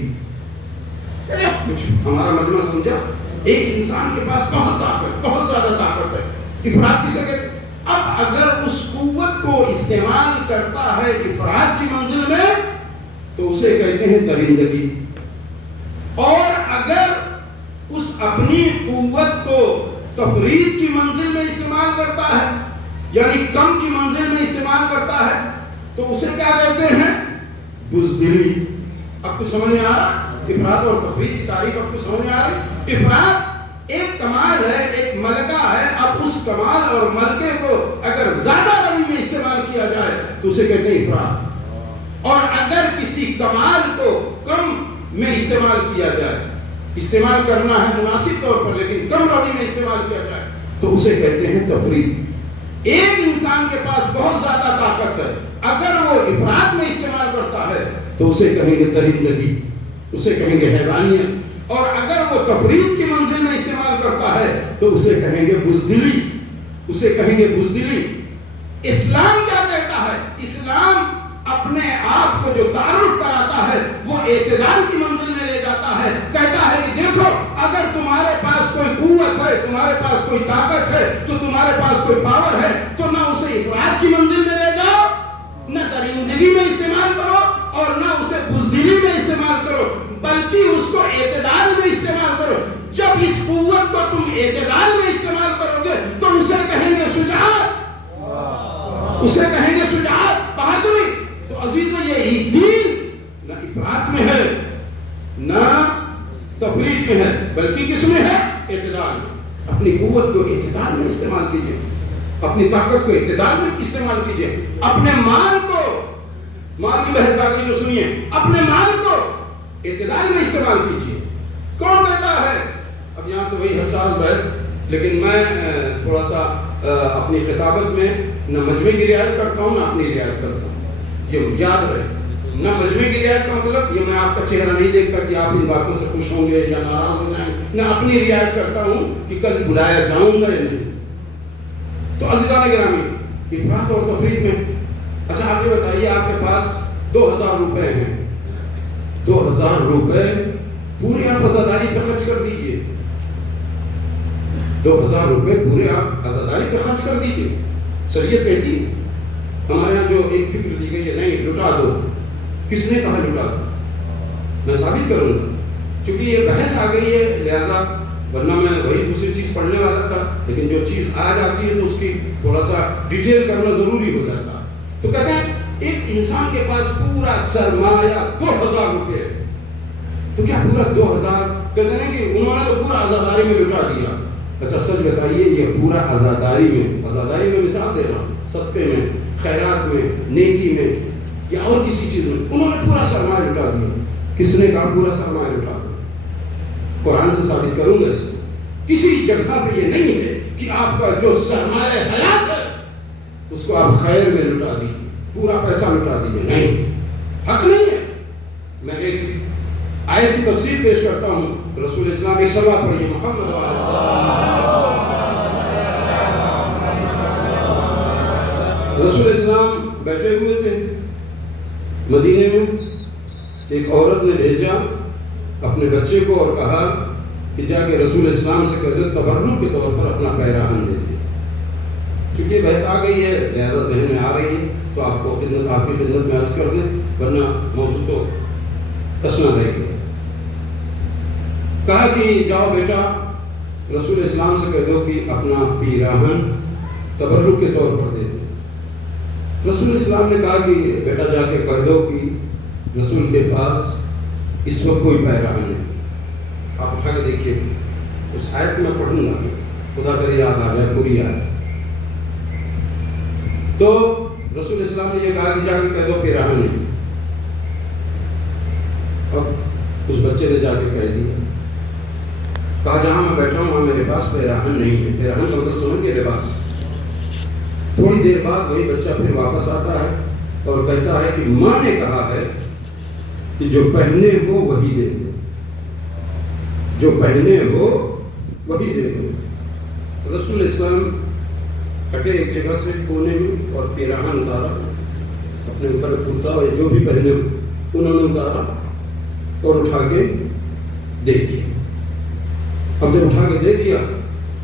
کچھ ہمارا مجمع سمجھا؟ ایک انسان کے پاس بہت طاقت، بہت زیادہ طاقت ہے، افراط کسے کہتے ہیں؟ اب اگر اس قوت کو استعمال کرتا ہے افراط کی منزل میں تو اسے کہتے ہیں درندگی، اور اگر اس اپنی قوت کو تفریط کی منزل میں استعمال کرتا ہے یعنی کم کی منزل میں استعمال کرتا ہے تو اسے کیا کہتے ہیں؟ بزدلی۔ اب کچھ سمجھ میں آ رہا؟ افراط اور تفریط کی تعریف اب کچھ سمجھ میں آ رہی؟ افراط ایک کمال ہے، ایک ملکہ ہے، اب اس کمال اور ملکے کو اگر زیادہ روی میں استعمال کیا جائے تو اسے کہتے ہیں افراط، اور اگر کسی کمال کو کم میں استعمال کیا جائے، استعمال کرنا ہے مناسب طور پر لیکن کم روی میں استعمال کیا جائے تو اسے کہتے ہیں تفریط۔ ایک انسان کے پاس بہت زیادہ طاقت ہے، اگر وہ افراط میں استعمال کرتا ہے تو اسے کہیں گے درندگی، اسے کہیں گے حیوانیت، اور اگر کو تفریط کی منزل میں استعمال کرتا ہے تو اسے کہیں گے بزدلی، اسے کہیں گے بزدلی۔ اسلام کیا کہتا ہے؟ اسلام اپنے آپ کو جو تعارف کراتا ہے وہ اعتدال کی منزل میں لے جاتا ہے، کہتا ہے کہ دیکھو اگر تمہارے پاس کوئی قوت ہے، تمہارے پاس کوئی طاقت ہے، تو تمہارے پاس کوئی پاور ہے، تو نہ اسے افراط کی منزل میں لے جاؤ، نہ درندگی میں استعمال کرو اور نہ اسے بزدلی میں استعمال کرو، بلکہ اس کو اعتدال میں استعمال کرو۔ جب اس قوت کو تم اعتدال میں استعمال کرو گے تو اسے کہیں گے شجاعت، اسے کہیں گے شجاعت، بہادری۔ تو عزیزو یہی دین نہ افراط میں ہے نہ تفریط میں ہے، بلکہ کس میں ہے؟ اعتدال میں۔ اپنی قوت کو اعتدال میں استعمال کیجئے، اپنی طاقت کو اعتدال میں استعمال کیجئے، اپنے مال کو، مال کی بحث آگئی جو سنیے، اپنے مال کو اعتدال میں استعمال کیجئے۔ کون کہتا ہے؟ اب یہاں سے وہی حساس بحث، لیکن میں تھوڑا سا اپنی خطابت میں نہ مجمع کی رعایت کرتا ہوں نہ اپنی رعایت کرتا ہوں، یہ یاد رہے۔ نہ مجمع کی رعایت کا مطلب یہ میں آپ کا چہرہ نہیں دیکھتا کہ آپ ان باتوں سے خوش ہوں گے یا ناراض ہو جائیں، نہ اپنی رعایت کرتا ہوں کہ کل بلایا جاؤں گا یا نہیں۔ تو عزیزان گرامی، افراط اور تفریط میں، اچھا آپ یہ بتائیے آپ کے پاس 2000 روپے ہیں، 2000 روپے پورے آپ عزاداری پہ خرچ کر دیجئے، 2000 روپے پورے آپ عزاداری پہ خرچ کر دیجئے۔ شریعت کہتی ہے، ہمارے یہاں جو ایک فکر دی گئی ہے نہیں لٹا دو، کس نے کہا لٹا دو؟ میں ثابت کروں گا، چونکہ یہ بحث آ گئی ہے لہذا، ورنہ میں وہی دوسری چیز پڑھنے والا تھا، لیکن جو چیز آ جاتی ہے تو اس کی تھوڑا سا ڈیٹیل کرنا ضروری ہو جاتا ہے۔ تو کہتے ہیں ایک انسان کے پاس پورا سرمایہ 2000 روپے ہے، تو کیا پورا 2000 کہتے ہیں کہ انہوں نے تو پورا عزاداری میں لٹا دیا۔ اچھا سچ بتائیے یہ پورا عزاداری میں مثال دے رہا ہوں، صدقے میں، خیرات میں، نیکی میں یا اور کسی چیز میں انہوں نے پورا سرمایہ لٹا دیا۔ کس نے کہا پورا سرمایہ لٹا دیا؟ قرآن سے ثابت کروں گا اس کو، کسی جگہ پہ یہ نہیں ہے کہ آپ کا جو سرمایہ حیات ہے اس کو آپ خیر میں لٹا دیجیے، پورا پیسہ لٹا دیجیے، نہیں، حق نہیں ہے۔ میں ایک آیت کی تفسیر پیش کرتا ہوں، رسول اسلام کی صلوات پڑھیے محمد رسول اسلام بیٹھے ہوئے تھے مدینے میں، ایک عورت نے بھیجا اپنے بچے کو اور کہا کہ جا کے رسول اسلام سے کہہ دے تبرک کے طور پر اپنا پیراہن دے دے۔ چونکہ بحث آ گئی ہے لہذا ذہن میں آ رہی ہے تو آپ کو خدمت، آپ کی خدمت میں عرض کر دیں، ورنہ موضوع تو تشنا رہ گیا۔ کہا کہ جاؤ بیٹا رسول اسلام سے کہہ دو کہ اپنا پیراہن تبرک کے طور پر دے دو۔ رسول اسلام نے کہا کہ بیٹا جا کے کہہ دو کہ رسول کے پاس اس وقت کوئی پیراہن نہیں۔ آپ اٹھا کے دیکھیے اس آیت میں پڑھوں گا، خدا کرے یاد آ جائے، پوری یاد۔ تو رسول اسلام نے یہ کہا کہ جا کے کہہ دو پیراہن نہیں۔ اب اس بچے نے جا کے کہہ دیا، کہا جہاں میں بیٹھا ہوں وہاں میرے پاس پیراہن نہیں ہے۔ پیراہن کا مطلب سمجھ گئے؟ لباس۔ تھوڑی دیر بعد وہی بچہ پھر واپس آتا ہے اور کہتا ہے کہ ماں نے کہا ہے کہ جو پہنے ہو وہی دے دو، جو پہنے ہو وہی دے دو۔ رسول اسلام ہٹے ایک جگہ سے کونے میں اور پیراہن اتارا، اپنے اوپر کرتا اور جو بھی پہنے ہو انہوں نے اتارا اور اٹھا کے دے دیا۔ اب جب اٹھا کے دے دیا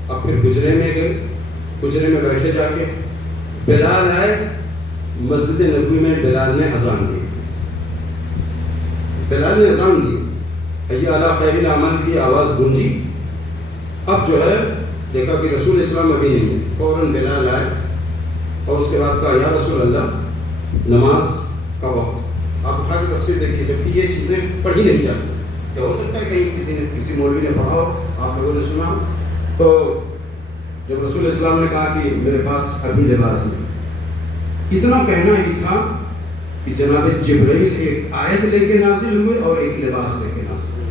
اب پھر گجرے میں گئے، گجرے میں بیٹھے جا کے بلال آئے، مسجد نبوی میں بلال نے اذان دی، بلال نے اذان دی، حی علی خیر العمل کی آواز گونجی۔ اب جو ہے دیکھا کہ رسول اسلام ابھی نہیں ہے، فوراً بلال آئے اور اس کے بعد کہا یا رسول اللہ نماز کا وقت۔ آپ اٹھا کے تفسیر دیکھیے، جبکہ یہ چیزیں پڑھی نہیں جاتی، کیا ہو سکتا ہے کہیں کسی مولوی نے پڑھا ہو، آپ لوگوں نے سنا۔ تو جب رسول اسلام نے کہا کہ میرے پاس ابھی لباس نہیں، اتنا کہنا ہی تھا کہ جناب جبرائیل ایک آیت لے کے نازل ہوئے اور ایک لباس لے کے نازل ہوئے۔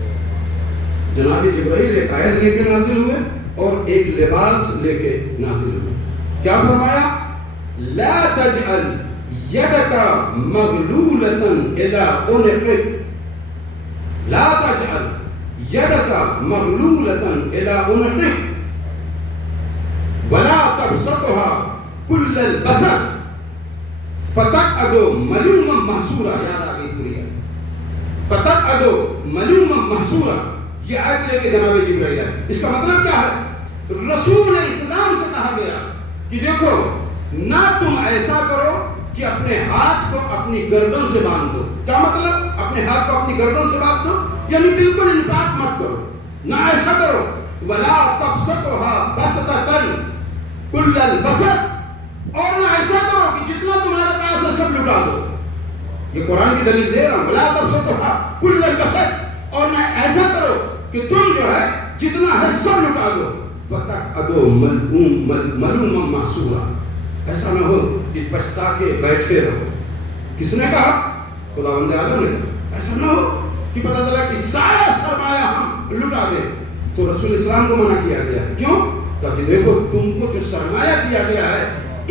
جناب جبرائیل ایک آیت لے کے نازل ہوئے اور ایک لباس لے کے نازل ہوئے۔ کیا فرمایا؟ لا تجعل یدک مغلولۃ الی عنقک، لا تجعل یدک مغلولۃ الی عنقک ولا تبسطها کل البسط فتقعد ملوما محسورا. یاد آ گئی پوری فتقعد ملوما محسورا. یہ آیت لے کے جناب جبرائیل آئے. اس کا مطلب کیا ہے؟ رسول اسلام سے کہا گیا کہ دیکھو نہ تم ایسا کرو کہ اپنے ہاتھ کو اپنی گردن سے باندھ دو. کیا مطلب؟ اپنے ہاتھ کو اپنی گردن سے باندھ دو یعنی بالکل انفاق مت کرو، نہ ایسا کرو. ولا تبسطها بسطۃ کل البسط. اور نہ ایسا کرو کہ جتنا تمہارے پاس ہے سب لٹا دو. یہ قرآن کی دلیل دے رہا ہوں. ولا تبسطها کل البسط. اور نہ ایسا کرو کہ تم جو ہے جتنا ہے سب لٹا دو. فتقعد ملوما محسورا. ایسا نہ ہو کہ پچھتا کے بیٹھے رہو. کس نے کہا؟ خداوند عالم نے. ایسا نہ ہو کہ پتہ چلا کہ سارا سرمایہ ہم لٹا دیں. تو رسول اسلام کو منع کیا گیا. کیوں؟ تاکہ دیکھو تم کو جو سرمایہ دیا گیا ہے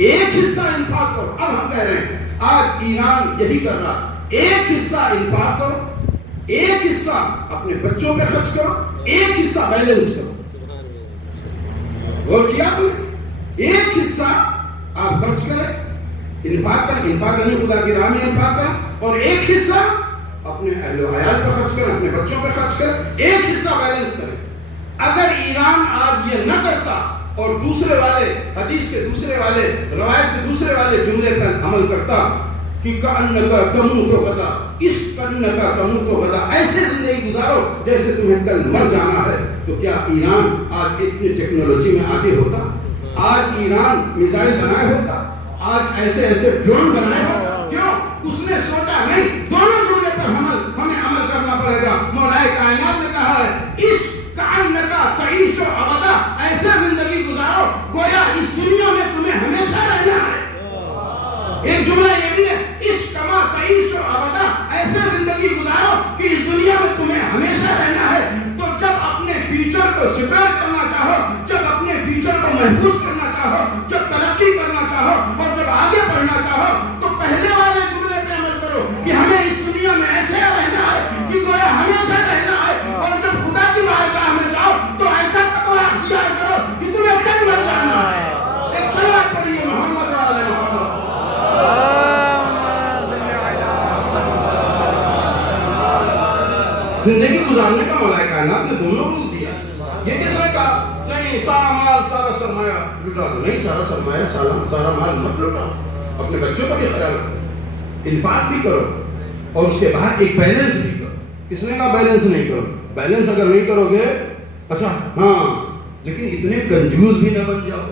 ایک حصہ انفاق کرو. اب ہم کہہ رہے ہیں آج ایران یہی کر رہا. ایک حصہ انفاق کرو، ایک حصہ اپنے بچوں پہ خرچ کرو، ایک حصہ بیلنس کرو. غور کیا آپ نے؟ ایک حصہ آپ خرچ کریں، انفاق کریں، انفاق کریں خدا کی راہ میں انفاق کریں، اور ایک حصہ اپنے اہل و عیال پہ خرچ کریں، اپنے بچوں پہ خرچ کریں، ایک حصہ بیلنس کریں. اگر ایران آج یہ نہ کرتا اور دوسرے والے حدیث کے دوسرے والے روایت کے دوسرے والے جملے پر عمل کرتا کہ کأنک تموت غدا، اس کأنک تموت غدا، ایسے زندگی گزارو جیسے تمہیں کل مر جانا ہے، تو کیا ایران آج اتنی ٹیکنالوجی میں آگے ہوتا؟ آج ایران میزائل بنائے ہوتا؟ آج ایسے ایسے ڈرون بنائے ہوتا؟ کیوں؟ اس نے سوچا نہیں دونوں جملے پر ہمیں عمل کرنا پڑے گا. مولا کائنات نے کہا ہے اس کأنک تعیش ابدا، ایسے زندگی گزارو گویا اس دنیا میں تمہیں ہمیشہ رہنا ہے. ایک جملہ یہ بھی ہے اس کما تعیش ابدا، ایسے زندگی گزارو کہ اس دنیا میں تمہیں ہمیشہ رہنا ہے. تو جب اپنے فیوچر کو سپیئر کرنا چاہو، جب اپنے فیوچر کو محفوظ کرنا چاہو، جب ترقی کرنا چاہو اور جب آگے بڑھنا چاہو تو پہلے والے جملے پہ عمل کرو کہ ہمیں اس دنیا میں ایسے رہنا ہے کہ گویا ہمیشہ رہنا ہے. اور جب خدا کی بارگاہ میں جاؤ تو ایسا تقویٰ اختیار کرو کہ تمہیں کل مر جانا ہے. ایک صلوات پڑھیے محمد علیہ محمد. زندگی گزارنے کا مولا کائنات نے دونوں رول دیا. یہ کس نے کہا نہیں سارا مال سارا سرمایہ لٹا دو؟ نہیں، سارا سرمایہ سارا مال مت لٹاؤ، اپنے بچوں کا بھی خیال رکھو، انفاق بھی کرو، اور اس کے بعد ایک بیلنس بھی کرو. کس نے کہا بیلنس نہیں کرو؟ بیلنس اگر نہیں کرو گے اچھا ہاں، لیکن اتنے کنجوس بھی نہ بن جاؤ،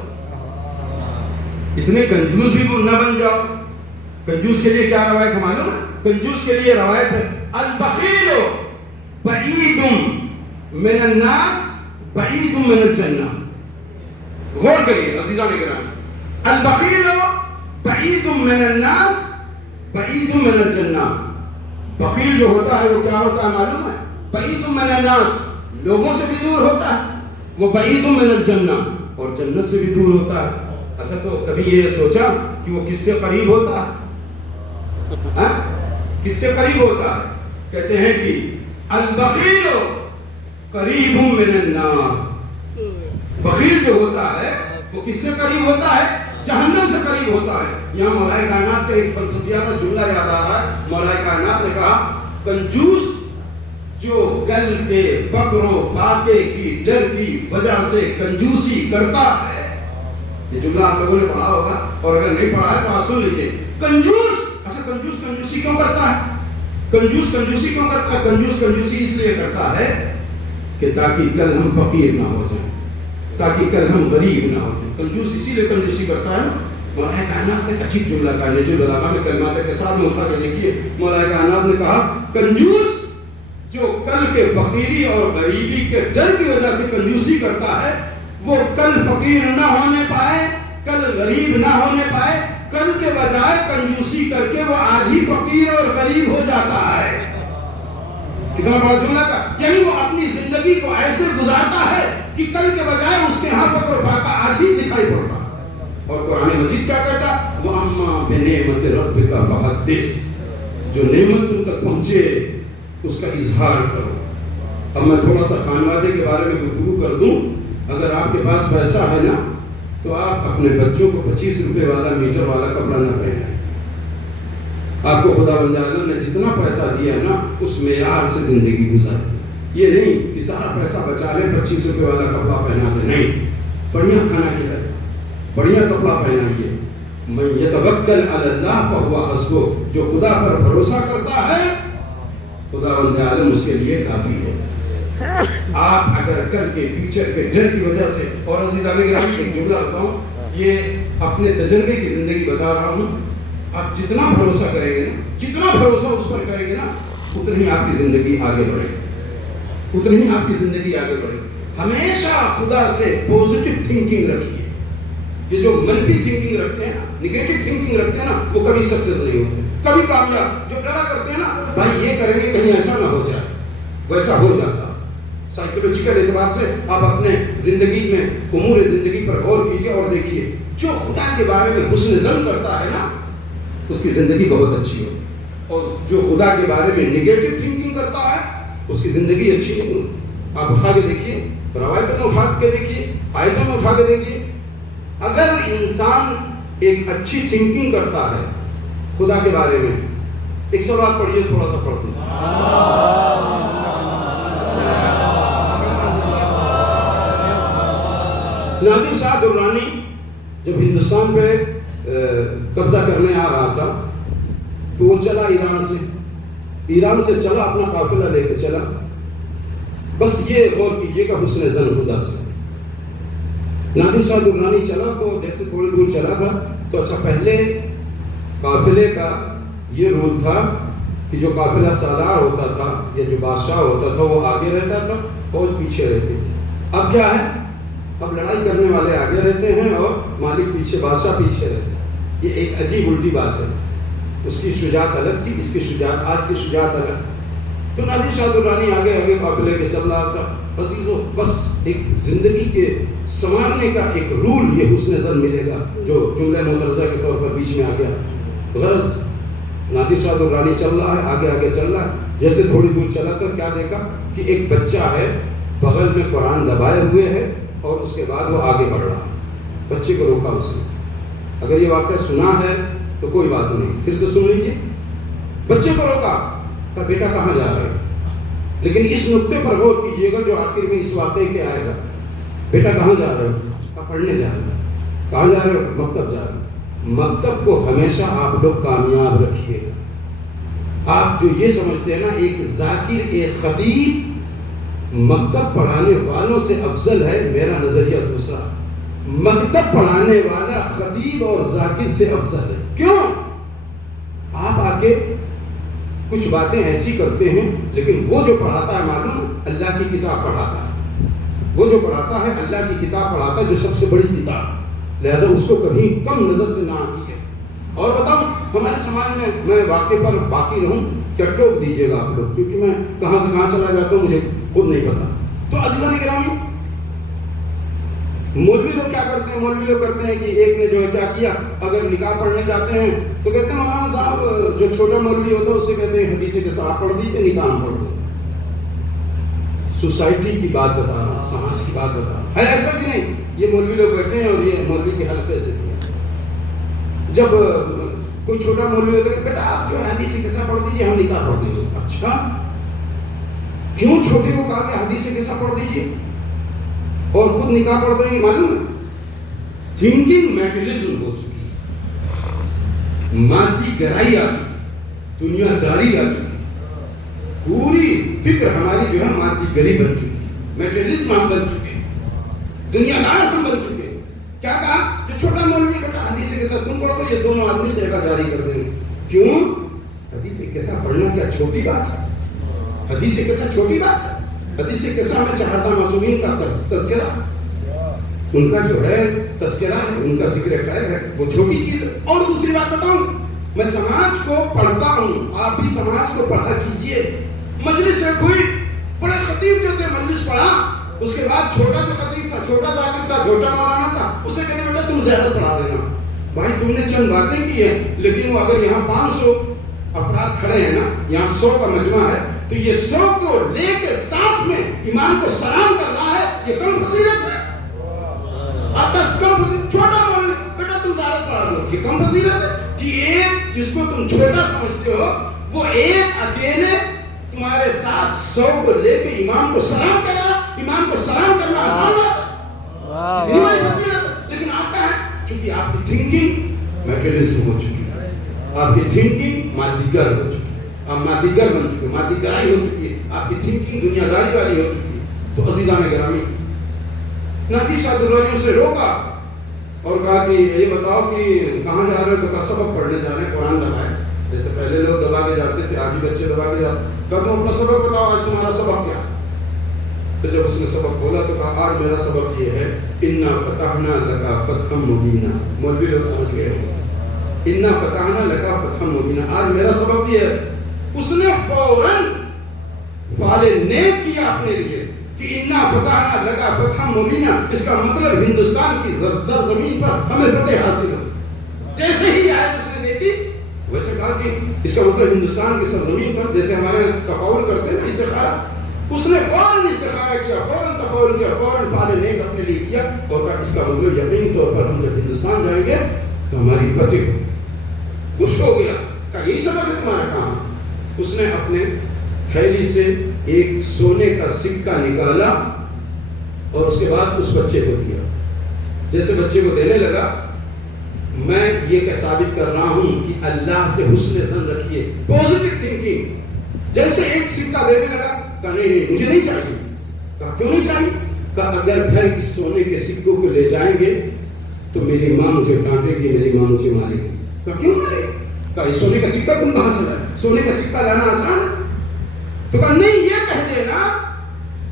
اتنے کنجوس بھی نہ بن جاؤ. کنجوس کے لیے کیا روایت ہے معلوم ہے؟ کنجوس کے لیے روایت ہے البخیل بعید من الناس بعید من الجنہ. غور کریے عزیزان کرام، البخیل بعید من الناس بعید من الجنہ. بخیل جو ہوتا ہے وہ کیا ہوتا ہے معلوم ہے؟ بعید من الناس، لوگوں سے بھی دور ہوتا ہے، وہ بعید من الجنہ، اور جنت سے بھی دور ہوتا ہے. اچھا تو کبھی یہ سوچا کہ وہ کس سے قریب ہوتا ہے؟ کس سے قریب ہوتا ہے؟ کہتے ہیں کہ البخیل قریب من النار. بخیل جو ہوتا ہے وہ کس سے قریب ہوتا ہے؟ جہنم سے قریب ہوتا ہے. یہاں مولا کائنات کا ایک فلسفیانہ جملہ یاد آ رہا ہے. مولا کائنات نے کہا کنجوس جو کل کے فقر و فاقے کی ڈر کی وجہ سے کنجوسی کرتا ہے. یہ جملہ آپ لوگوں نے پڑھا ہوگا، اور اگر نہیں پڑھا ہے تو آپ سن لیجیے. کنجوس، اچھا کنجوس کنجوسی کیوں کرتا ہے؟ کنجوس کنجوسی کیوں کرتا ہے؟ کنجوس کنجوسی اس لیے کرتا ہے کہ تاکہ کل ہم فقیر نہ ہو جائیں، تاکہ کل ہم غریب نہ ہو جائیں. کنجوس اسی لیے کنجوسی کرتا ہے. مولا کائنات نے عجیب جملہ کہا ہے جو بلاغہ میں کلمات کے ساتھ میں اٹھا کر دیکھیے. مولا کائنات نے کہا کنجوس جو کل کے فقیری اور غریبی کے ڈر کی وجہ سے کنجوسی کرتا ہے، وہ کل فقیر نہ ہونے پائے، کل غریب نہ ہونے پائے، کل کے بجائے کنجوسی کر کے وہ آج ہی فقیر اور غریب ہو جاتا ہے. کتنا بڑا جملہ کا، یعنی وہ اپنی زندگی کو ایسے گزارتا ہے کہ کل کے بجائے اس کے ہاں فقر و فاقہ آج ہی دکھائی پڑتا. اور قرآن مجید کیا کہتا؟ وَأَمَّا بِنِعْمَتِ رَبِّكَ فَحَدِّثْ. جو نعمت تم تک پہنچے اس کا اظہار کرو. اب میں تھوڑا سا خانوادے کے بارے میں گفتگو کر دوں. اگر آپ کے پاس پیسہ ہے نا تو آپ اپنے بچوں کو 25 روپے والا میٹر والا کپڑا نہ پہنائیں. آپ کو خداوند عالم نے جتنا پیسہ دیا ہے نا اس معیار سے زندگی گزارے. یہ نہیں کہ سارا پیسہ بچا لے 25 روپے والا کپڑا پہنا دے. نہیں, بڑھیا کھانا کھلائے, بڑھیا کپڑا پہنائیے. من یتوکل علی اللہ فہو حسبہ, جو خدا پر بھروسہ کرتا ہے خداوند عالم اس کے لیے کافی ہے. آپ اگر کل کے فیوچر کے ڈر کی وجہ سے, اور عزیزان گرامی ایک جملہ بتاؤں, یہ اپنے تجربے کی زندگی بتا رہا ہوں, آپ جتنا بھروسہ کریں گے نا, جتنا بھروسہ اس پر کریں گے نا, اتنی ہی آپ کی زندگی آگے بڑھے گی, اتنی ہی آپ کی زندگی آگے بڑھے گی. ہمیشہ خدا سے پوزیٹو تھنکنگ رکھیے. یہ جو منفی تھنکنگ رکھتے ہیں نا, نگیٹو تھنکنگ رکھتے ہیں نا, وہ کبھی سکسیس نہیں ہوتے, کبھی کامیاب. جو ڈرا کرتے ہیں نا بھائی یہ کریں گے کہیں ایسا نہ ہو جائے, ویسا ہو جاتا. سائیکولوجیکل اعتبار سے آپ اپنے زندگی میں امور زندگی پر غور کیجیے اور دیکھیے, جو خدا کے بارے میں حسن ظن کرتا ہے نا اس کی زندگی بہت اچھی ہوتی, اور جو خدا کے بارے میں نگیٹو تھنکنگ کرتا ہے اس کی زندگی اچھی نہیں ہوتی. آپ اٹھا کے دیکھیے, روایتوں میں اٹھا کے دیکھیے, آیتوں میں اٹھا کے دیکھیے. اگر انسان ایک اچھی تھنکنگ کرتا ہے خدا کے بارے میں, ایک سوال پڑھیے, تھوڑا سا پڑھ دوں. نادر شاہ درانی جب ہندوستان پہ قبضہ کرنے آ رہا تھا تو وہ چلا ایران سے چلا, اپنا قافلہ لے کے چلا. بس یہ غور کیجیے گا حسن ظن خدا سے. نادر شاہ درانی چلا تو جیسے تھوڑی دور چلا تھا تو اچھا پہلے قافلے کا یہ رول تھا کہ جو قافلہ سالار ہوتا تھا یا جو بادشاہ ہوتا تھا وہ آگے رہتا تھا, فوج پیچھے رہتی تھی. اب کیا ہے, اب لڑائی کرنے والے آگے رہتے ہیں اور مالک پیچھے, بادشاہ پیچھے رہتے ہیں. یہ ایک عجیب الٹی بات ہے. اس کی شجاعت الگ تھی, اس کی شجاعت, آج کی شجاعت الگ. تو نادر شاہ درانی آگے آگے قافلے کے چل رہا تھا. عزیزو, بس ایک زندگی کے سنوارنے کا ایک رول یہ حسن ظن ملے گا جو جملہ مندرجہ کے طور پر بیچ میں آ گیا. غرض نادر شاہ درانی چل رہا ہے, آگے آگے چل رہا ہے. جیسے تھوڑی دور چلا کر کیا دیکھا کہ ایک بچہ ہے بغل میں قرآن دبائے ہوئے ہے اور اس کے بعد وہ آگے بڑھ رہا ہے. بچے کو روکا اس نے. اگر یہ واقعہ سنا ہے تو کوئی بات نہیں, پھر سے سن لیجیے. بچے کو روکا, کہا بیٹا کہاں جا رہے ہو, لیکن اس نقطے پر غور کیجیے گا جو آخر میں اس واقعے کے آئے گا. بیٹا کہاں جا رہے ہو, کہا پڑھنے جا رہے ہو. کہاں جا رہے ہو, مکتب جا رہے ہو. مکتب کو ہمیشہ آپ لوگ کامیاب رکھیے گا. آپ جو یہ سمجھتے ہیں نا ایک ذاکر, ایک خطیب مکتب پڑھانے والوں سے افضل ہے, میرا نظریہ دوسرا. مکتب پڑھانے والا خطیب اور ذاکر سے افضل ہے. کیوں؟ آپ آ کے کچھ باتیں ایسی کرتے ہیں لیکن وہ جو پڑھاتا ہے معلوم, اللہ کی کتاب پڑھاتا ہے. وہ جو پڑھاتا ہے اللہ کی کتاب پڑھاتا ہے, جو سب سے بڑی کتاب, لہذا اس کو کبھی کم نظر سے نہ آتی ہے. اور بتاؤں ہمارے سماج میں واقعے پر باقی رہوں, کیا ٹوک دیجیے گا آپ لوگ, کیونکہ میں کہاں سے کہاں چلا جاتا ہوں مجھے خود نہیں پتا. تو عزیزان گرامی, مولوی لوگ کیا کرتے ہیں, مولوی لوگ کرتے ہیں کہ ایک نے جو ہے کیا کیا, اگر نکاح پڑھنے جاتے ہیں تو کہتے ہیں مولانا صاحب, جو چھوٹا مولوی ہوتا ہے اس سے کہتے ہیں حدیث کے ساتھ پڑھ دیجیے, نکاح پڑھ دو. سوسائٹی کی بات بتا رہا ہوں, سماج کی بات بتا رہا ہوں. ہے ایسا کہ نہیں, یہ مولوی لوگ بیٹھے ہیں اور یہ مولوی کے حلقے سے جب کوئی چھوٹا مولوی ہوتا ہے, بیٹا آپ جو حدیث کے ساتھ پڑھ دیجیے, ہم نکاح پڑھ دیں گے. اچھا, کیوں چھوٹے کو کہا کہ حدیث کے ساتھ پڑھ دیجیے اور خود نکاح پڑھ دیں گے؟ معلوم ہے, تھنکنگ میٹریلزم ہو چکی ہے, مادی گرائی آ چکی, دنیا داری آ چکی, پوری فکر ہماری جو ہے مادی گری بن چکی, میٹریلزم ہم بن چکے, دنیا دار ہم بن چکے. کیا کہا, جو چھوٹا مولوی بیٹا حدیث کے ساتھ تم پڑھو, یہ دونوں آدمی صدقہ جاری کر دیں گے. کیوں؟ حدیث کے ساتھ پڑھنا کیا چھوٹی بات ہے؟ حدیث کے ساتھ چھوٹی بات ہے. حدیث کے ساتھ میں چہارتا معصومین کا تذکرہ, ان کا جو ہے تذکرہ ہے, ان کا ذکر خیر ہے, وہ چھوٹی چیز ہے. اور دوسری بات بتاؤں, میں سماج کو پڑھتا ہوں, آپ بھی سماج کو پڑھا کیجئے. مجلس سے کوئی بڑے خطیب جو تھے, مجلس پڑھا, اس کے بعد چھوٹا جو خطیب تھا, چھوٹا ذاکر تھا, چھوٹا مولانا تھا, اسے کہتے بیٹا تم زیادہ پڑھا دینا. بھائی تم نے چند باتیں کی ہیں, لیکن وہ اگر یہاں 500 افراد کھڑے ہیں نا, یہاں 100 کا مجمع ہے, تو یہ 100 کو لے کے ساتھ میں امام کو سلام کرنا ہے، یہ کم فضیلت ہے؟ آپ کا کم فضیلت چھوٹا بول بیٹا تم زیارت پڑھا دو، یہ کم فضیلت ہے کہ ایک جس کو تم چھوٹا سمجھتے ہو وہ ایک اکیلے تمہارے ساتھ 100 کو لے کے امام کو سلام کرنا؟ امام کو سلام کرنا آسان بات ہے، اتنی بڑی فضیلت ہے، لیکن آپ کا ہے چونکہ آپ کی تھنکنگ میٹریلزم ہو چکی ہے، آپ کی تھنکنگ مادیگر ہو چکی ہے، آپ مادیگر بن چکے، مادیگرائی ہو چکی ہے، آپ کی تھنکنگ دنیا داری والی ہو چکی ہے۔ تو عزیزان گرامی، نادی شاہ درانی اسے روکا اور کہا کہ یہ بتاؤ کہ کہاں جا رہے ہو؟ تو کہا سبق پڑھنے جا رہے ہیں، قرآن دبائے، جیسے پہلے لوگ دبا کے جاتے تھے، آج بھی بچے دبا کے جاتے۔ کہا تم اپنا سبق بتاؤ، آج تمہارا سبق کیا؟ تو جب اس نے سبق کھولا تو کہا آج میرا سبق یہ ہے، انا فتحنا لکا فتحا مبینا۔ مولوی لوگ سمجھ گئے ہوں، انا فتحنا لکا فتحا مبینا، آج میرا سبق یہ ہے۔ اس نے فوراً فعل نیک کیا اپنے لیے کہ انا فتحنا لکا فتحا مبینا، اس کا مطلب ہندوستان کی زمین پر ہمیں فتح حاصل ہو۔ جیسے ہی آیت اس نے دیکھی ویسے کہا کہ اس کا مطلب ہندوستان کی سرزمین پر، جیسے ہمارے تفاول کرتے ہیں استخارہ، اس نے فوراً استخارہ کیا، فوراً تفاول کیا، فوراً فعل نیک اپنے لیے کیا اور کہا اس کا مطلب یقینی طور پر ہم جب ہندوستان جائیں گے تو ہماری فتح ہو۔ خوش ہو گیا، کہا یہی سبق ہے تمہارا کام۔ اس نے اپنے تھیلی سے ایک سونے کا سکہ نکالا اور اس کے بعد اس بچے کو دیا۔ جیسے بچے کو دینے لگا، میں یہ ثابت کر رہا ہوں کہ اللہ سے حسن ظن رکھیے، پوزیٹو تھنکنگ۔ جیسے ایک سکہ دینے لگا، کہا نہیں مجھے نہیں چاہیے۔ کہا کیوں نہیں چاہیے؟ کہا اگر گھر اس سونے کے سکوں کو لے جائیں گے تو میری ماں مجھے ڈانٹے گی، میری ماں مجھے مارے گی۔ کہا کیوں مارے گی؟ کہا یہ سونے کا سکہ تم کہاں سے لائے؟ سونے کا سکہ لانا آسان ہے؟ تو کہا نہیں، یہ کہہ دینا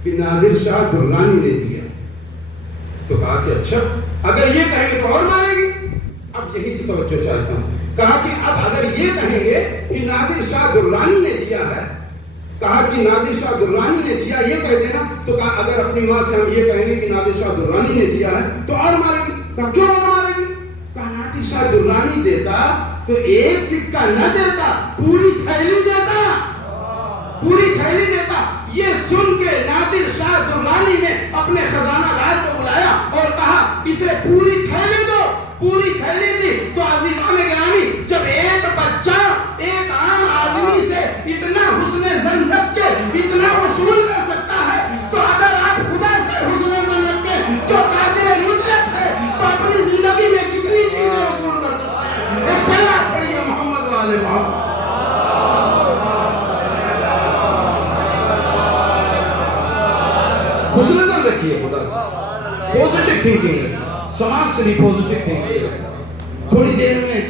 کہ نادر شاہ درانی نے دیا۔ تو کہا کہ اچھا اگر یہ کہیں گے تو اور مارے گی؟ اب یہی سے توجہ چاہتا ہوں۔ کہا کہ اب اگر یہ کہیں گے کہ نادر شاہ درانی نے دیا ہے، کہا کہ نادر شاہ درانی نے دیا، یہ کہہ دینا۔ تو کہا اگر اپنی ماں سے ہم یہ کہیں گے کہ نادر شاہ درانی نے دیا ہے تو اور مارے گی۔ کہا کیوں اور مارے گی؟ کہا نادر شاہ درانی دیتا تو ایک سکہ نہ دیتا، پوری تھیلی دیتا، پوری تھیلی دیتا۔ یہ سن کے نادر شاہ درانی نے اپنے خزانہ دار کو بلایا اور کہا اسے پوری تھیلی دو، پوری تھیلی دی۔ تو عزیزان گرامی، جب ایک بچہ ایک عام آدمی سے اتنا حسن ظن رکھ کے اتنا وصول کر سکتا ہے، تو اگر آپ خدا سے حسن ظن رکھ کے جو قادر مطلق ہے تو اپنی زندگی میں کتنی چیزیں وصول کر سکتے ہیں۔ ایک صلاۃ پڑھیے محمد والے محمد۔ حسن ظن رکھیے خدا سے، پوزیٹو تھنکنگ رکھیے، سماج سے بھی پوزیٹو تھنکنگ رکھیے۔ تھوڑی دیر میں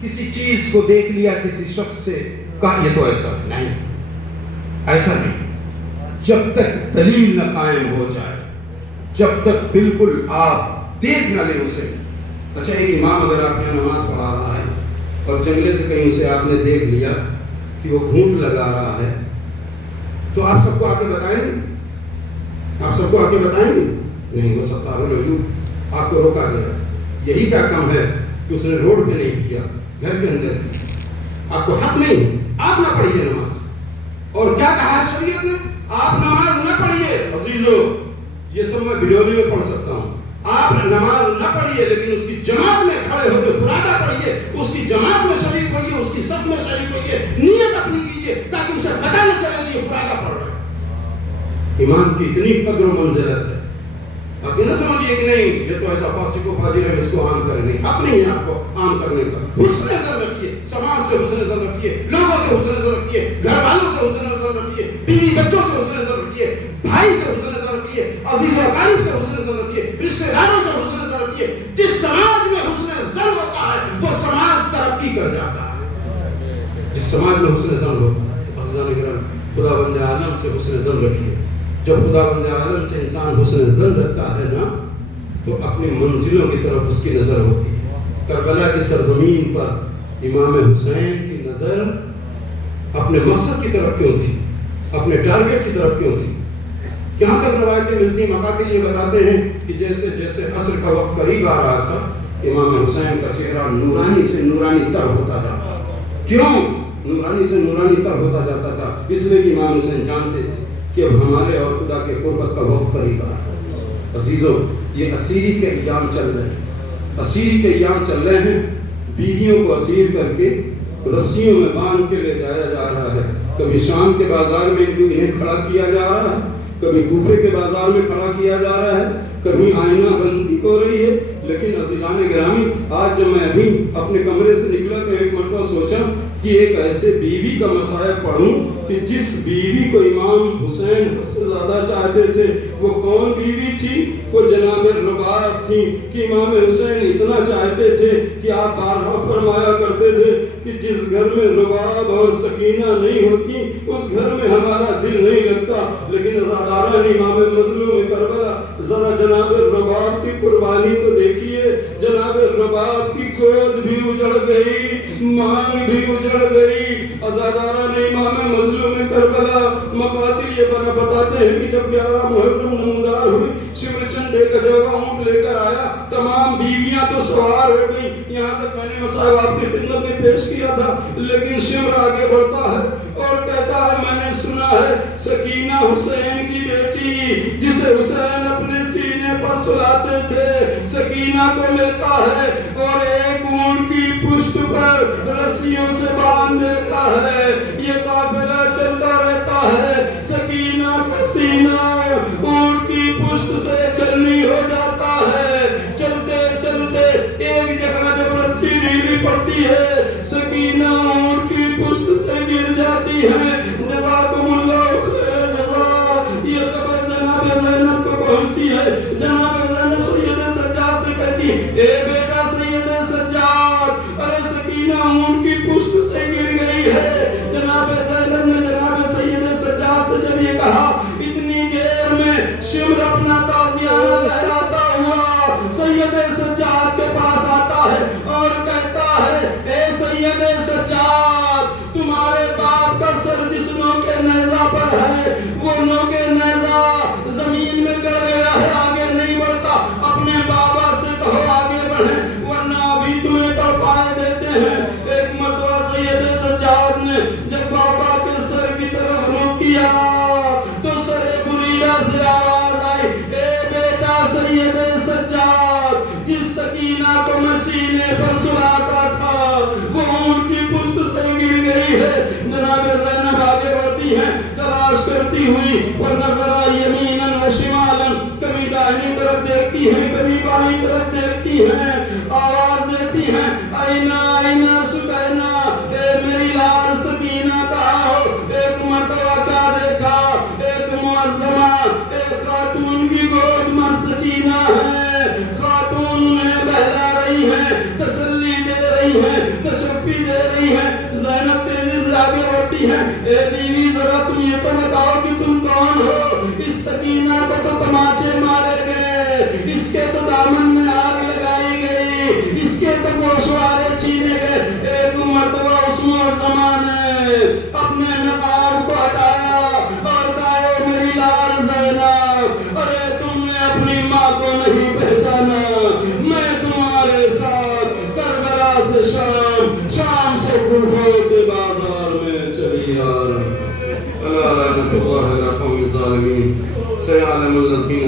کسی چیز کو دیکھ لیا کسی شخص سے، کہا یہ تو ایسا نہیں، ایسا نہیں۔ جب تک دلیل نہ قائم ہو جائے، جب تک بالکل آپ دیکھ نہ لیں اسے۔ اچھا ایک امام اگر آپ یہاں نماز پڑھا رہا ہے اور جنگلے سے کہیں سے آپ نے دیکھ لیا کہ وہ گھونٹ لگا رہا ہے، تو آپ سب کو آ کے بتائیں گے؟ آپ سب کو آ کے بتائیں گے؟ نہیں، وہ ستار الوجود، آپ کو روکا گیا۔ یہی کیا کام ہے کہ اس نے روڈ پہ نہیں کیا، گھر کے اندر کیا۔ آپ کو حق نہیں، آپ نہ پڑھیے نماز۔ اور کیا کہا ہے شریعت نے؟ آپ نماز نہ پڑھیے عزیزو، یہ سب میں ویڈیو میں پڑھ سکتا ہوں۔ آپ نماز نہ پڑھیے لیکن اس کی جماعت میں کھڑے ہو کے فرادہ پڑھیے، اس کی جماعت میں شریک ہوئیے، اس کی صف میں شریک ہوئیے، نیت اپنی کیجیے تاکہ اسے پتہ نہ چلے کہ یہ فرادہ پڑھ رہا ہے۔ ایمان کی اتنی قدر و منزلت ہے، آپ یہ نہ سمجھیے کہ نہیں یہ تو ایسا فاسق و فاجر ہے اس کو عام کرنے، حق نہیں ہے آپ کو عام کرنے کا۔ حسن ظن رکھیے، سماج سے حسن ظن رکھیے، لوگوں سے حسن ظن رکھیے، گھر والوں سے حسن ظن رکھیے، بیوی بچوں سے حسن ظن رکھیے، بھائی سے حسن ظن رکھیے، عزیز و اقارب سے حسن ظن رکھیے، رشتے داروں سے حسن ظن رکھیے۔ جس سماج میں حسن ظن ہوتا ہے وہ سماج ترقی کر جاتا ہے۔ جس سماج میں حسن ظن ہوتا ہے، عزیزان کرام، خدا بند عالم سے حسن ظن رکھیے۔ جب خدا بند عالم سے انسان حسن ظن رکھتا ہے نا تو اپنی منزلوں کی طرف اس کی نظر ہوتی ہے۔ کربلا کی سرزمین پر امام حسین کی نظر اپنے مقصد کی طرف کیوں تھی، اپنے ٹارگٹ کی طرف کیوں تھی؟ کہاں تک روایتیں ملتی ہیں، مقاتل یہ بتاتے ہیں کہ جیسے جیسے عصر کا وقت قریب آ رہا تھا، امام حسین کا چہرہ نورانی سے نورانی تر ہوتا تھا۔ کیوں؟ نورانی سے نورانی تر ہوتا جاتا تھا، اس لیے کہ امام حسین جانتے تھے کہ اب ہمارے اور خدا کے قربت کا وقت قریب آ رہا ہے۔ عزیزو، یہ اسیری کے ایام چل رہے ہیں، اسیری کے ایام چل رہے ہیں۔ بیویوں کو اسیر کر کے رسیوں میں باندھ کے لے جایا جا رہا ہے۔ کبھی شام کے بازار میں انہیں کھڑا کیا جا رہا ہے، کبھی کوفے کے بازار میں کھڑا کیا جا رہا ہے، کبھی آئینہ بندی ہو رہی ہے۔ لیکن عزیزان گرامی، آج جب میں ابھی اپنے کمرے سے نکلا تو ایک مرتبہ سوچا کہ ایک ایسے بیوی کا مسائل پڑھوں کہ جس بیوی کو امام حسین حد سے زیادہ چاہتے تھے۔ وہ کون بیوی تھی؟ وہ جناب رباب تھی کہ امام حسین اتنا چاہتے تھے کہ آپ بارہا فرمایا کرتے تھے کہ جس گھر میں رباب اور سکینہ نہیں ہوتی اس گھر میں ہمارا دل نہیں لگتا۔ لیکن ازادارہ نے امام مظلوم کربلا، ذرا جناب رباب کی قربانی تو دیکھیے، جناب رباب کی گود بھی اجڑ گئی، مال بھی اجڑ گئی۔ ازادارہ نے امام مظلوم کربلا مقاتل یہ بتاتے ہیں کہ جب 11 محرم نمودار ہوئی، شمر چنڈے کا جگہ اونٹ لے کر آیا، تمام بیویاں تو سوار ہو گئی۔ یہاں تک میں نے مسائل آپ کی خدمت میں پیش کیا تھا، لیکن شمر آگے بڑھتا ہے اور کہتا ہے میں نے سنا ہے سکینہ حسین کی بیٹی جسے حسین اپنے سینے پر سلاتے تھے، سکینہ کو لیتا ہے اور ایک اونٹ کی پشت پر رسیوں سے باندھ دیتا ہے۔ یہ قافلہ چلتا رہتا ہے، سکینہ کا سینہ اونٹ کی پشت سے چلنی ہو جاتا ہے۔ چلتے چلتے ایک جگہ جب رسی ڈھیلی پڑتی ہے، سکینہ اونٹ کی پشت سے گر جاتی ہے۔ جزاکم اللہ خیر جزا۔ یہ خبر جناب زینب کو پہنچتی ہے۔ جناب زینب سید سجاد سے کہتی اے بیٹا سید سجاد، ارے سکینہ اونٹ کی پشت سے گر گئی ہے۔ جناب زینب نے جناب سید سجاد سے جب یہ کہا، اتنی دیر میں شمر اپنا تازیانہ لہراتا ہوا سید سجاد کے پاس آتا ہے اور کہتا ہے اے سید سجاد، تمہارے باپ کا سر جس نوکے نیزہ پر ہے وہ نوکے نیزہ زمین میں گر گیا ہے، آگے نہیں بڑھتا۔ اپنے بابا سے کہو آگے بڑھیں ورنہ ابھی تمہیں تڑپائے دیتے ہیں۔ ایک مرتبہ سید سجاد نے جب بابا کے سر کی طرف رخ کیا تو سر بریدہ سے آواز آئی اے بیٹا سید سجاد، جس سکینہ کو میں سینے پر سلاتا تھا وہ اونٹ کی پشت سے گر گئی ہے۔ جناب زینب آگے بڑھتی ہیں تلاش کرتی ہوئی، فنظرا یمینا و شمالا، کبھی داہنی طرف دیکھتی ہیں کبھی بائیں طرف دیکھتی ہیں، آواز دیتی ہیں آئینہ آئینہ سکینہ، اے میری لال سکینہ کہاں ہو؟ ایک مرتبہ کیا دیکھا، ایک معظمہ ایک خاتون کی گود میں سکینہ ہے، خاتون انہیں بہلا رہی ہے، تسلی دے رہی ہے، تشفی دے رہی ہے۔ زینب تیزی سے آگے بڑھتی ہے، اے بیوی ذرا تم یہ تو بتاؤ کہ تم کون ہو؟ اس سکینہ کو تو تماچے مارے گئے، اس کے تو دامن میں آگ لگائی گئی، اس کے تو گوشوارے چھینے گئے۔ ایک مرتبہ اس معظمہ نے اپنے نقاب کو ہٹایا اور کہا اے میری لال زینب، ارے تم نے اپنی ماں کو نہیں پہچانا، میں تمہارے ساتھ کربلا سے شام، شام سے کوفہ کے بازار میں چلی آ رہی۔ اللہ لعنت اللہ علی قوم الظالمین، سيعلم الذين